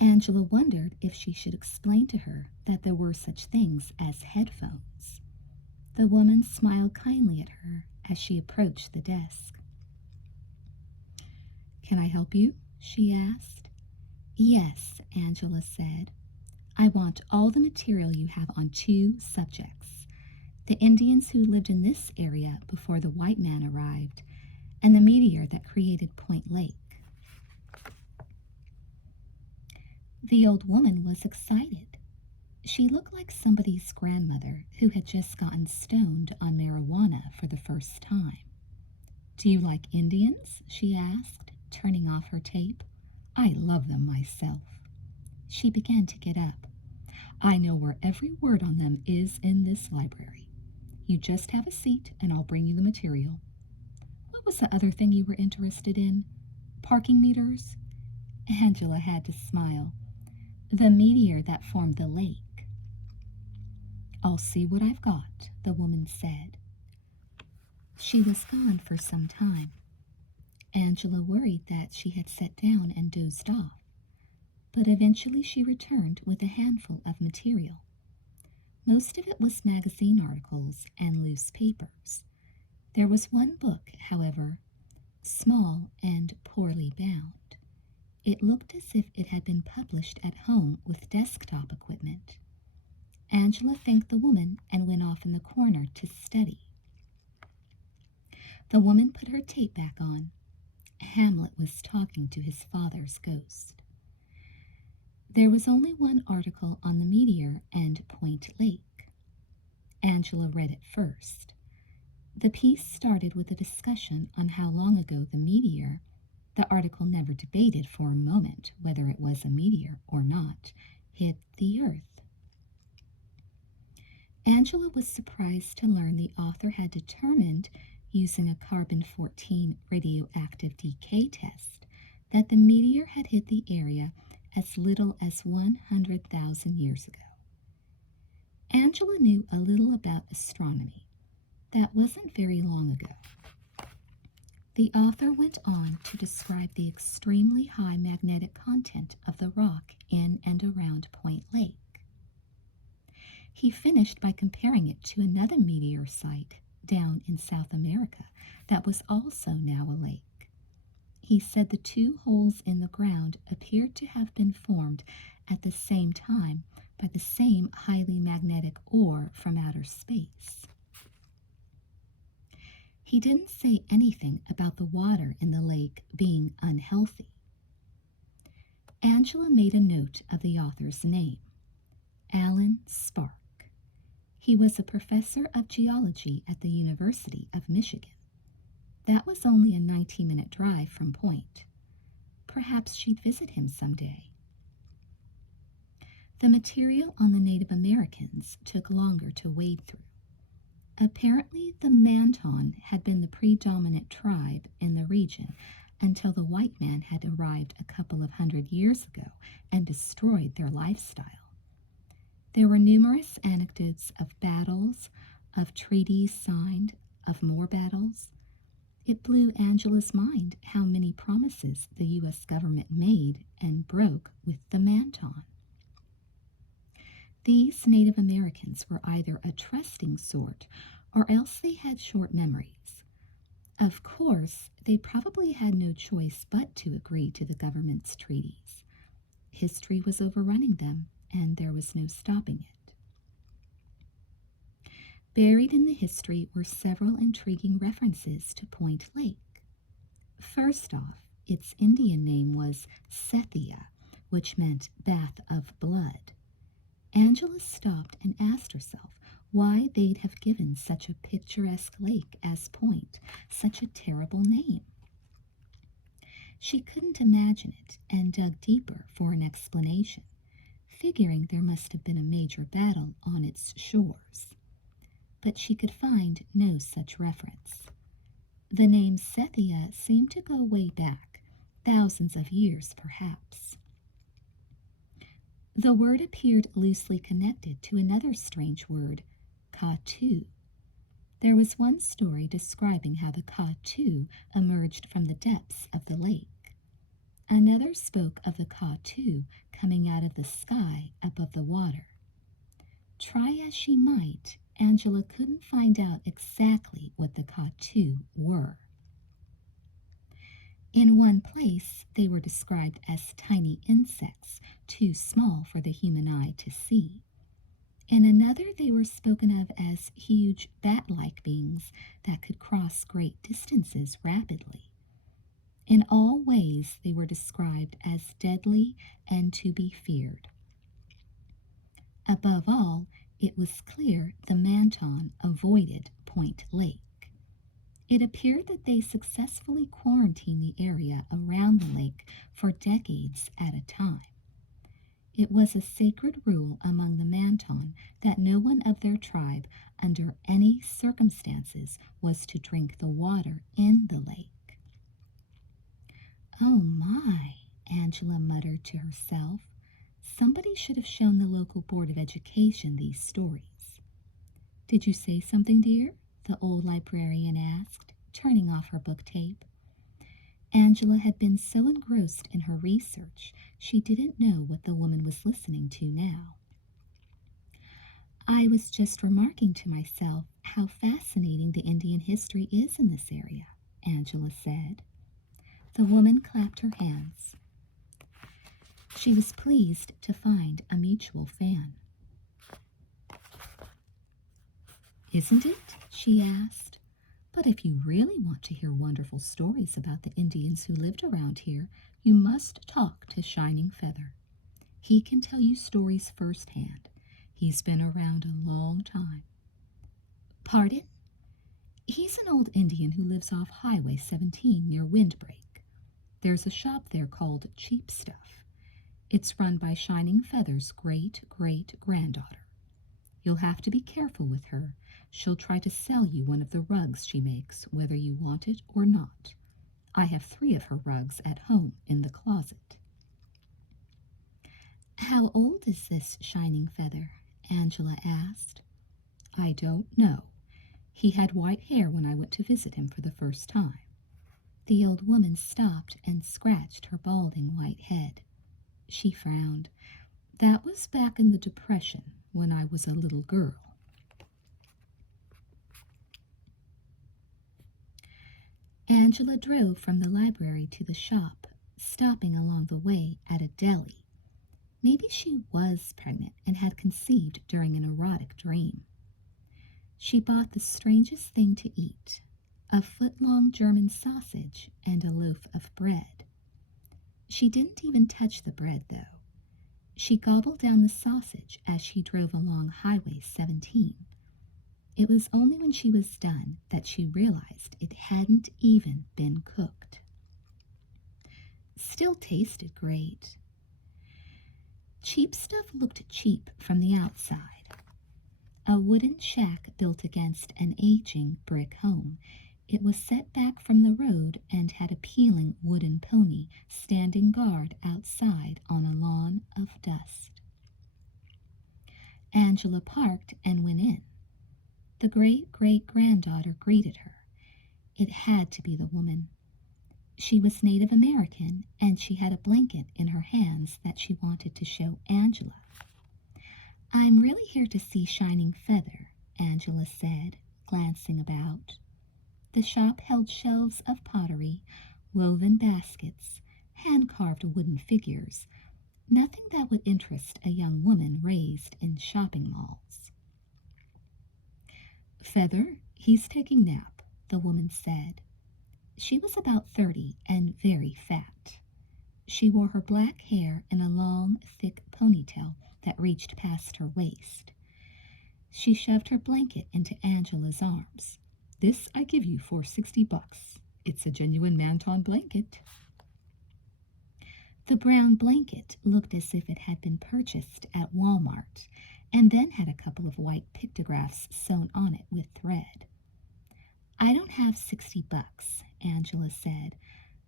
Angela wondered if she should explain to her that there were such things as headphones. The woman smiled kindly at her as she approached the desk. Can I help you? She asked. Yes, Angela said. I want all the material you have on 2 subjects. The Indians who lived in this area before the white man arrived, and the meteor that created Point Lake. The old woman was excited. She looked like somebody's grandmother who had just gotten stoned on marijuana for the first time. Do you like Indians? She asked, turning off her tape. I love them myself. She began to get up. I know where every word on them is in this library. You just have a seat and I'll bring you the material. What was the other thing you were interested in? Parking meters? Angela had to smile. The meteor that formed the lake. I'll see what I've got, the woman said. She was gone for some time. Angela worried that she had sat down and dozed off, but eventually she returned with a handful of material. Most of it was magazine articles and loose papers. There was one book, however, small and poorly bound. It looked as if it had been published at home with desktop equipment. Angela thanked the woman and went off in the corner to study. The woman put her tape back on. Hamlet was talking to his father's ghost. There was only one article on the meteor and Point Lake. Angela read it first. The piece started with a discussion on how long ago the meteor, The article never debated for a moment whether it was a meteor or not, hit the Earth. Angela was surprised to learn the author had determined, using a carbon-14 radioactive decay test, that the meteor had hit the area as little as 100,000 years ago. Angela knew a little about astronomy. That wasn't very long ago. The author went on to describe the extremely high magnetic content of the rock in and around Point Lake. He finished by comparing it to another meteor site down in South America that was also now a lake. He said the two holes in the ground appeared to have been formed at the same time by the same highly magnetic ore from outer space. He didn't say anything about the water in the lake being unhealthy. Angela made a note of the author's name, Alan Spark. He was a professor of geology at the University of Michigan. That was only a 19-minute drive from Point. Perhaps she'd visit him someday. The material on the Native Americans took longer to wade through. Apparently, the Manton had been the predominant tribe in the region until the white man had arrived a couple of 100 years ago and destroyed their lifestyle. There were numerous anecdotes of battles, of treaties signed, of more battles. It blew Angela's mind how many promises the U.S. government made and broke with the Manton. These Native Americans were either a trusting sort or else they had short memories. Of course, they probably had no choice but to agree to the government's treaties. History was overrunning them, and there was no stopping it. Buried in the history were several intriguing references to Point Lake. First off, its Indian name was Sethia, which meant bath of blood. Angela stopped and asked herself why they'd have given such a picturesque lake as Point such a terrible name. She couldn't imagine it and dug deeper for an explanation, figuring there must have been a major battle on its shores. But she could find no such reference. The name Sethia seemed to go way back, thousands of years perhaps. The word appeared loosely connected to another strange word, Katu. There was one story describing how the Katu emerged from the depths of the lake. Another spoke of the Katu coming out of the sky above the water. Try as she might, Angela couldn't find out exactly what the Katu were. In one place, they were described as tiny insects, too small for the human eye to see. In another, they were spoken of as huge bat-like beings that could cross great distances rapidly. In all ways, they were described as deadly and to be feared. Above all, it was clear the Manton avoided Point Lake. It appeared that they successfully quarantined the area around the lake for decades at a time. It was a sacred rule among the Manton that no one of their tribe, under any circumstances, was to drink the water in the lake. "Oh my," Angela muttered to herself. "Somebody should have shown the local Board of Education these stories." "Did you say something, dear?" the old librarian asked, turning off her book tape. Angela had been so engrossed in her research, she didn't know what the woman was listening to now. "I was just remarking to myself how fascinating the Indian history is in this area," Angela said. The woman clapped her hands. She was pleased to find a mutual fan. "Isn't it?" she asked. "But if you really want to hear wonderful stories about the Indians who lived around here, you must talk to Shining Feather. He can tell you stories firsthand. He's been around a long time." "Pardon?" "He's an old Indian who lives off Highway 17 near Windbreak." There's a shop there called Cheap Stuff. It's run by Shining Feather's great-great-granddaughter. You'll have to be careful with her. She'll try to sell you one of the rugs she makes, whether you want it or not. I have 3 of her rugs at home in the closet. How old is this Shining Feather? Angela asked. I don't know. He had white hair when I went to visit him for the first time. The old woman stopped and scratched her balding white head. She frowned. That was back in the Depression, when I was a little girl. Angela drove from the library to the shop, stopping along the way at a deli. Maybe she was pregnant and had conceived during an erotic dream. She bought the strangest thing to eat, a foot-long German sausage and a loaf of bread. She didn't even touch the bread, though. She gobbled down the sausage as she drove along Highway 17. It was only when she was done that she realized it hadn't even been cooked. Still tasted great. Cheap Stuff looked cheap from the outside. A wooden shack built against an aging brick home. It was set back from the road and had a peeling wooden pony standing guard outside on a lawn of dust. Angela parked and went in. The great-great-granddaughter greeted her. It had to be the woman. She was Native American, and she had a blanket in her hands that she wanted to show Angela. I'm really here to see Shining Feather, Angela said, glancing about. The shop held shelves of pottery, woven baskets, hand-carved wooden figures, nothing that would interest a young woman raised in shopping malls. Feather, he's taking nap, the woman said. She was about 30 and very fat. She wore her black hair in a long, thick ponytail that reached past her waist. She shoved her blanket into Angela's arms. This I give you for $60. It's a genuine Manton blanket. The brown blanket looked as if it had been purchased at Walmart, and then had a couple of white pictographs sewn on it with thread. I don't have $60, Angela said,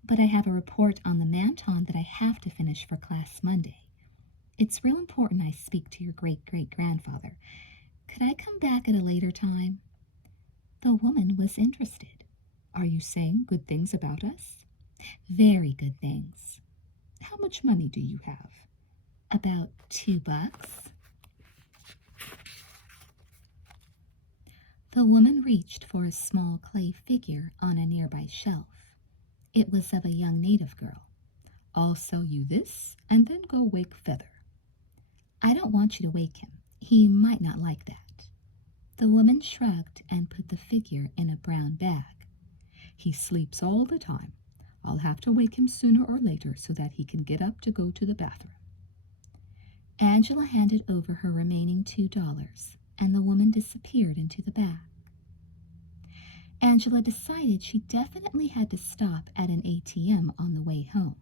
but I have a report on the Manton that I have to finish for class Monday. It's real important I speak to your great-great-grandfather. Could I come back at a later time? The woman was interested. Are you saying good things about us? Very good things. How much money do you have? About $2. The woman reached for a small clay figure on a nearby shelf. It was of a young native girl. I'll sell you this, and then go wake Feather. I don't want you to wake him. He might not like that. The woman shrugged and put the figure in a brown bag. He sleeps all the time. I'll have to wake him sooner or later so that he can get up to go to the bathroom. Angela handed over her remaining $2, and the woman disappeared into the bag. Angela decided she definitely had to stop at an ATM on the way home.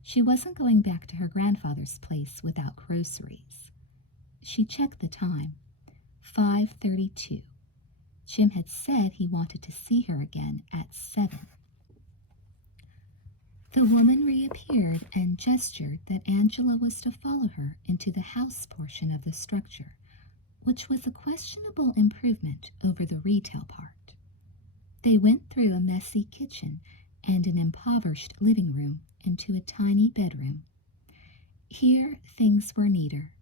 She wasn't going back to her grandfather's place without groceries. She checked the time. 5:32. Jim had said he wanted to see her again at 7. The woman reappeared and gestured that Angela was to follow her into the house portion of the structure, which was a questionable improvement over the retail part. They went through a messy kitchen and an impoverished living room into a tiny bedroom. Here things were neater.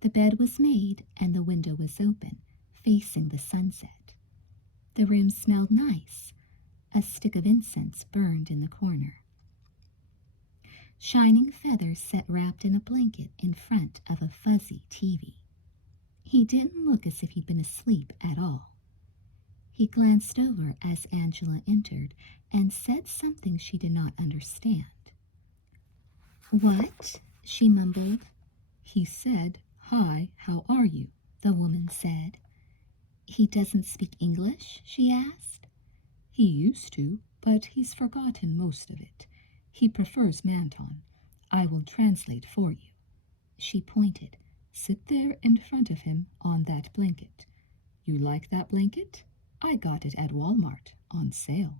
The bed was made and the window was open, facing the sunset. The room smelled nice. A stick of incense burned in the corner. Shining Feather sat wrapped in a blanket in front of a fuzzy TV. He didn't look as if he'd been asleep at all. He glanced over as Angela entered and said something she did not understand. What? She mumbled. He said, "Hi, how are you?" the woman said. He doesn't speak English? She asked. He used to, but he's forgotten most of it. He prefers Manton. I will translate for you. She pointed. Sit there in front of him on that blanket. You like that blanket? I got it at Walmart on sale.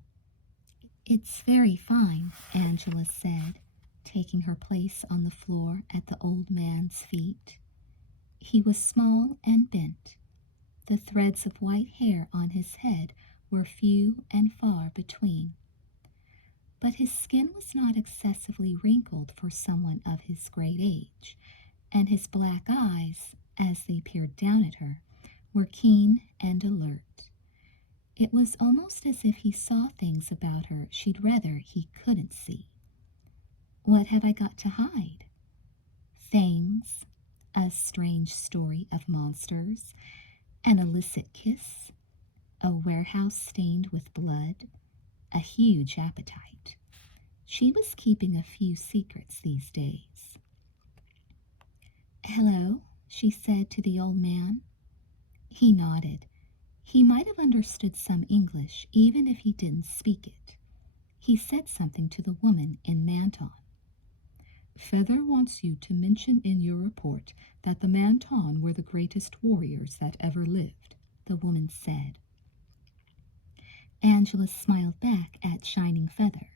It's very fine, Angela said, taking her place on the floor at the old man's feet. He was small and bent. The threads of white hair on his head were few and far between. But his skin was not excessively wrinkled for someone of his great age, and his black eyes, as they peered down at her, were keen and alert. It was almost as if he saw things about her she'd rather he couldn't see. What have I got to hide? Things, a strange story of monsters, an illicit kiss, a warehouse stained with blood, a huge appetite. She was keeping a few secrets these days. Hello, she said to the old man. He nodded. He might have understood some English, even if he didn't speak it. He said something to the woman in Manton. Feather wants you to mention in your report that the Manton were the greatest warriors that ever lived, the woman said. Angela smiled back at Shining Feather.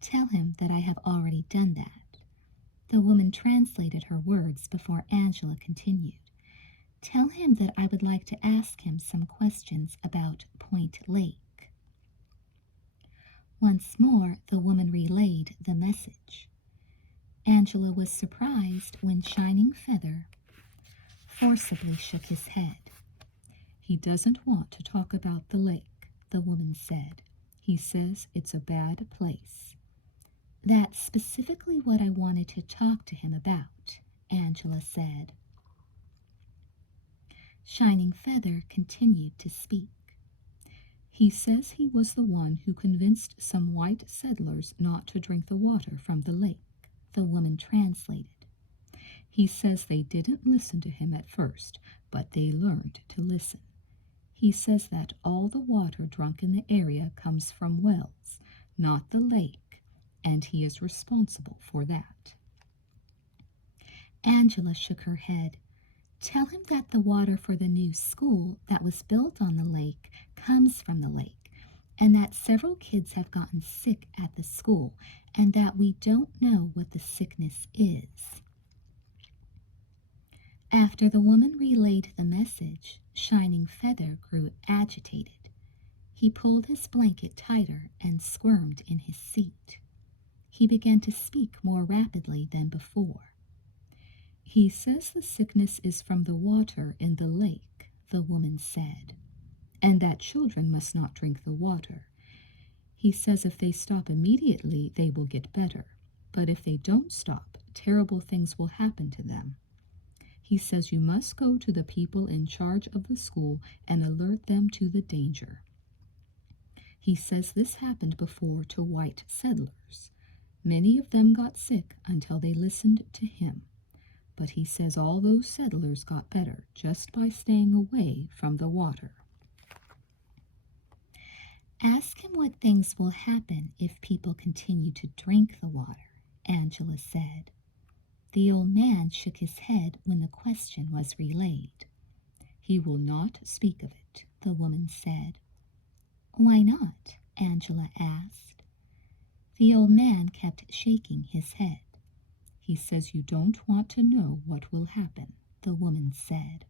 Tell him that I have already done that. The woman translated her words before Angela continued. Tell him that I would like to ask him some questions about Point Lake. Once more, the woman relayed the message. Angela was surprised when Shining Feather forcibly shook his head. He doesn't want to talk about the lake, the woman said. He says it's a bad place. That's specifically what I wanted to talk to him about, Angela said. Shining Feather continued to speak. He says he was the one who convinced some white settlers not to drink the water from the lake, the woman translated. He says they didn't listen to him at first, but they learned to listen. He says that all the water drunk in the area comes from wells, not the lake, and he is responsible for that. Angela shook her head. Tell him that the water for the new school that was built on the lake comes from the lake, and that several kids have gotten sick at the school, and that we don't know what the sickness is. After the woman relayed the message, Shining Feather grew agitated. He pulled his blanket tighter and squirmed in his seat. He began to speak more rapidly than before. He says the sickness is from the water in the lake, the woman said, and that children must not drink the water. He says if they stop immediately, they will get better, but if they don't stop, terrible things will happen to them. He says you must go to the people in charge of the school and alert them to the danger. He says this happened before to white settlers. Many of them got sick until they listened to him. But he says all those settlers got better just by staying away from the water. Ask him what things will happen if people continue to drink the water, Angela said. The old man shook his head when the question was relayed. He will not speak of it, the woman said. Why not? Angela asked. The old man kept shaking his head. He says you don't want to know what will happen, the woman said.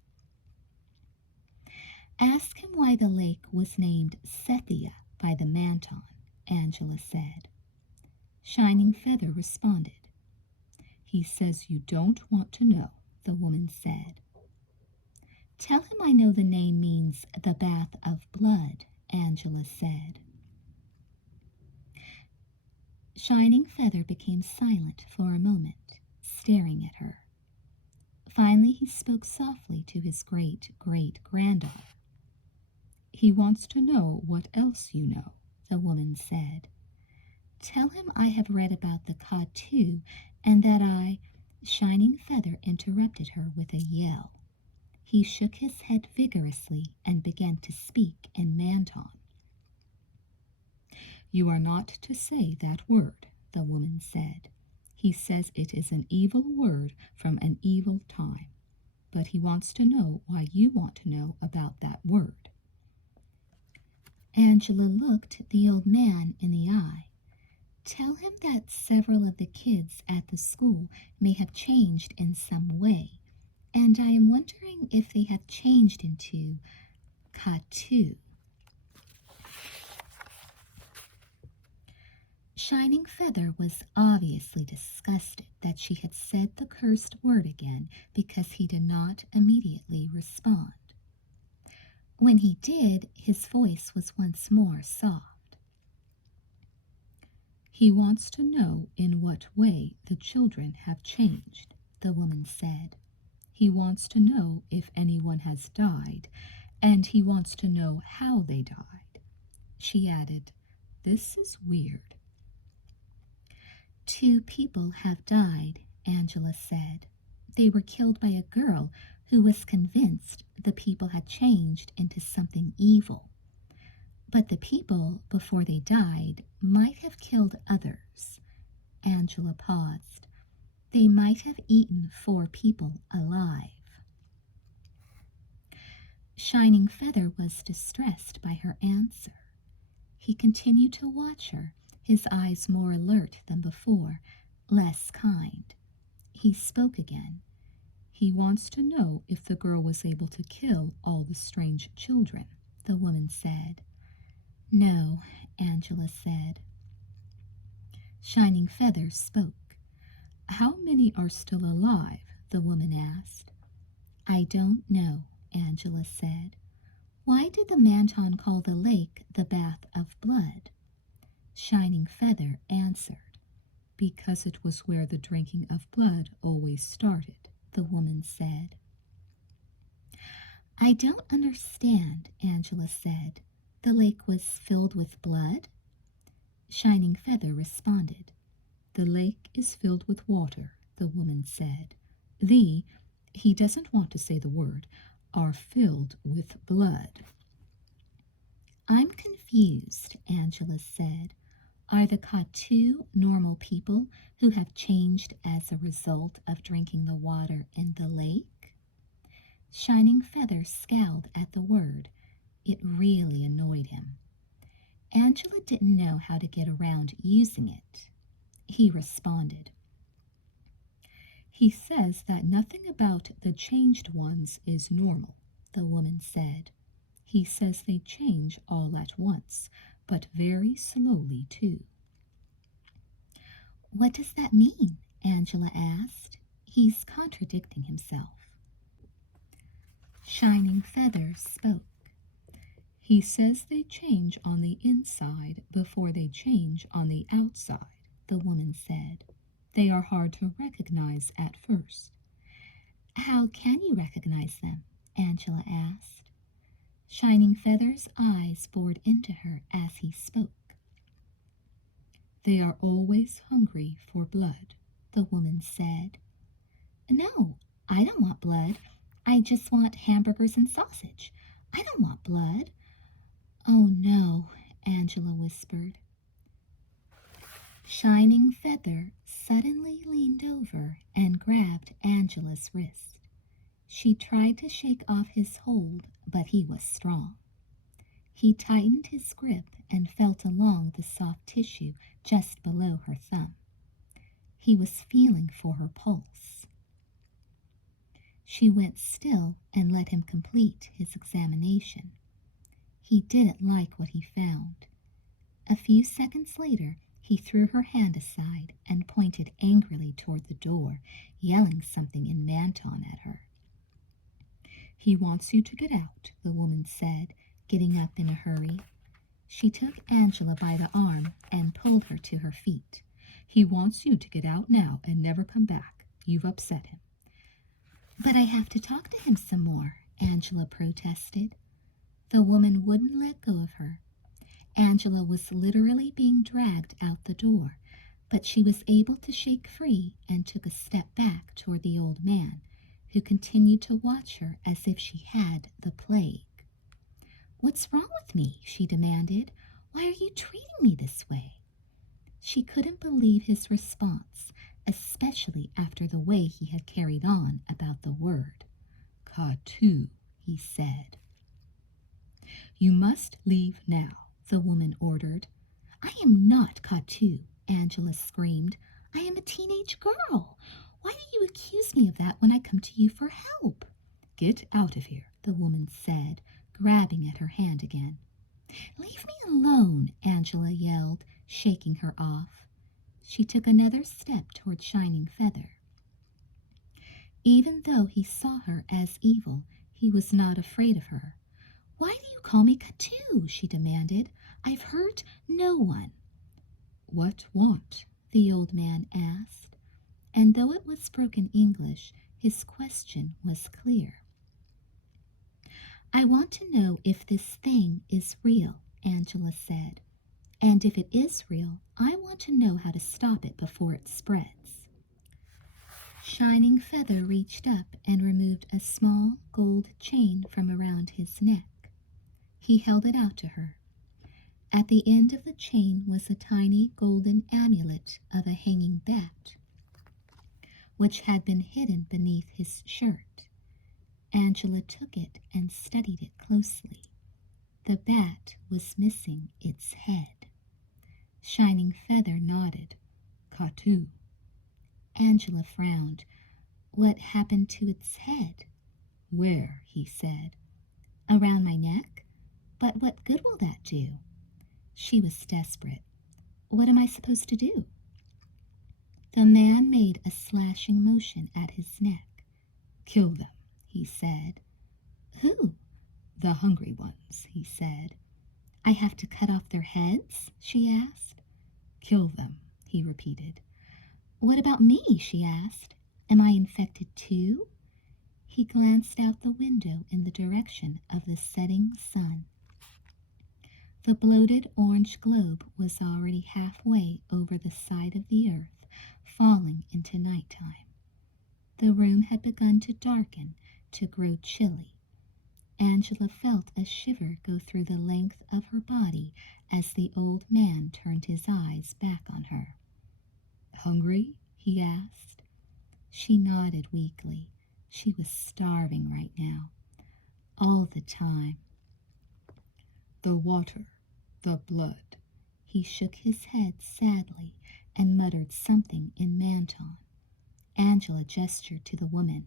Ask him why the lake was named Sethia by the Manton, Angela said. Shining Feather responded. He says you don't want to know, the woman said. Tell him I know the name means the bath of blood, Angela said. Shining Feather became silent for a moment, staring at her. Finally, he spoke softly to his great-great-granddaughter. He wants to know what else you know, the woman said. Tell him I have read about the Katu and that I... Shining Feather interrupted her with a yell. He shook his head vigorously and began to speak in Manton. You are not to say that word, the woman said. He says it is an evil word from an evil time, but he wants to know why you want to know about that word. Angela looked the old man in the eye. Tell him that several of the kids at the school may have changed in some way, and I am wondering if they have changed into Katu. Shining Feather was obviously disgusted that she had said the cursed word again because he did not immediately respond. When he did, his voice was once more soft. He wants to know in what way the children have changed, the woman said. He wants to know if anyone has died, and he wants to know how they died. She added, "This is weird." 2 people have died, Angela said. They were killed by a girl who was convinced the people had changed into something evil. But the people, before they died, might have killed others. Angela paused. They might have eaten 4 people alive. Shining Feather was distressed by her answer. He continued to watch her, his eyes more alert than before, less kind. He spoke again. He wants to know if the girl was able to kill all the strange children, the woman said. No, Angela said. Shining Feather spoke. How many are still alive? The woman asked. I don't know, Angela said. Why did the Manton call the lake the Bath of Blood? Shining Feather answered. Because it was where the drinking of blood always started, the woman said. I don't understand, Angela said. The lake was filled with blood? Shining Feather responded. The lake is filled with water, the woman said. He doesn't want to say the word, are filled with blood. I'm confused, Angela said. Are the Katu normal people who have changed as a result of drinking the water in the lake? Shining Feather scowled at the word. It really annoyed him. Angela didn't know how to get around using it. He responded. He says that nothing about the changed ones is normal, the woman said. He says they change all at once, but very slowly too. What does that mean? Angela asked. He's contradicting himself. Shining Feather spoke. He says they change on the inside before they change on the outside, the woman said. They are hard to recognize at first. How can you recognize them? Angela asked. Shining Feather's eyes bored into her as he spoke. They are always hungry for blood, the woman said. No, I don't want blood. I just want hamburgers and sausage. I don't want blood. Oh no, Angela whispered. Shining Feather suddenly leaned over and grabbed Angela's wrist. She tried to shake off his hold, but he was strong. He tightened his grip and felt along the soft tissue just below her thumb. He was feeling for her pulse. She went still and let him complete his examination. He didn't like what he found. A few seconds later, he threw her hand aside and pointed angrily toward the door, yelling something in Manton at her. He wants you to get out, the woman said, getting up in a hurry. She took Angela by the arm and pulled her to her feet. He wants you to get out now and never come back. You've upset him. But I have to talk to him some more, Angela protested. The woman wouldn't let go of her. Angela was literally being dragged out the door, but she was able to shake free and took a step back toward the old man, who continued to watch her as if she had the plague. What's wrong with me? She demanded. Why are you treating me this way? She couldn't believe his response, especially after the way he had carried on about the word. Katu, he said. You must leave now, the woman ordered. I am not Katu, Angela screamed. I am a teenage girl. Why do you accuse me of that when I come to you for help? Get out of here, the woman said, grabbing at her hand again. Leave me alone, Angela yelled, shaking her off. She took another step toward Shining Feather. Even though he saw her as evil, he was not afraid of her. Why do you call me Katu? She demanded. I've hurt no one. What want? The old man asked. And though it was broken English, his question was clear. I want to know if this thing is real, Angela said. And if it is real, I want to know how to stop it before it spreads. Shining Feather reached up and removed a small gold chain from around his neck. He held it out to her. At the end of the chain was a tiny golden amulet of a hanging bat, which had been hidden beneath his shirt. Angela took it and studied it closely. The bat was missing its head. Shining Feather nodded. Katu. Angela frowned. What happened to its head? Where? He said. Around my neck? But what good will that do? She was desperate. What am I supposed to do? The man made a slashing motion at his neck. Kill them, he said. Who? The hungry ones, he said. I have to cut off their heads? She asked. Kill them, he repeated. What about me? She asked. Am I infected too? He glanced out the window in the direction of the setting sun. The bloated orange globe was already halfway over the side of the earth, falling into nighttime. The room had begun to darken, to grow chilly. Angela felt a shiver go through the length of her body as the old man turned his eyes back on her. Hungry? He asked. She nodded weakly. She was starving right now. All the time. The water, the blood. He shook his head sadly and muttered something in Manton. Angela gestured to the woman.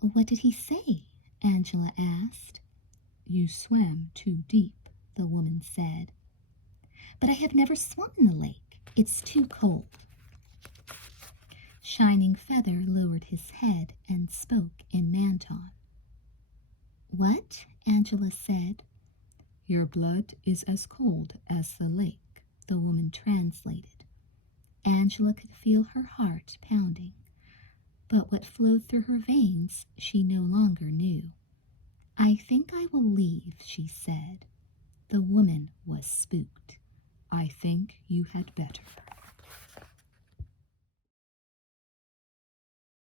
What did he say? Angela asked. You swam too deep, the woman said. But I have never swum in the lake. It's too cold. Shining Feather lowered his head and spoke in Manton. What? Angela said. Your blood is as cold as the lake, the woman translated. Angela could feel her heart pounding, but what flowed through her veins she no longer knew. I think I will leave, she said. The woman was spooked. I think you had better.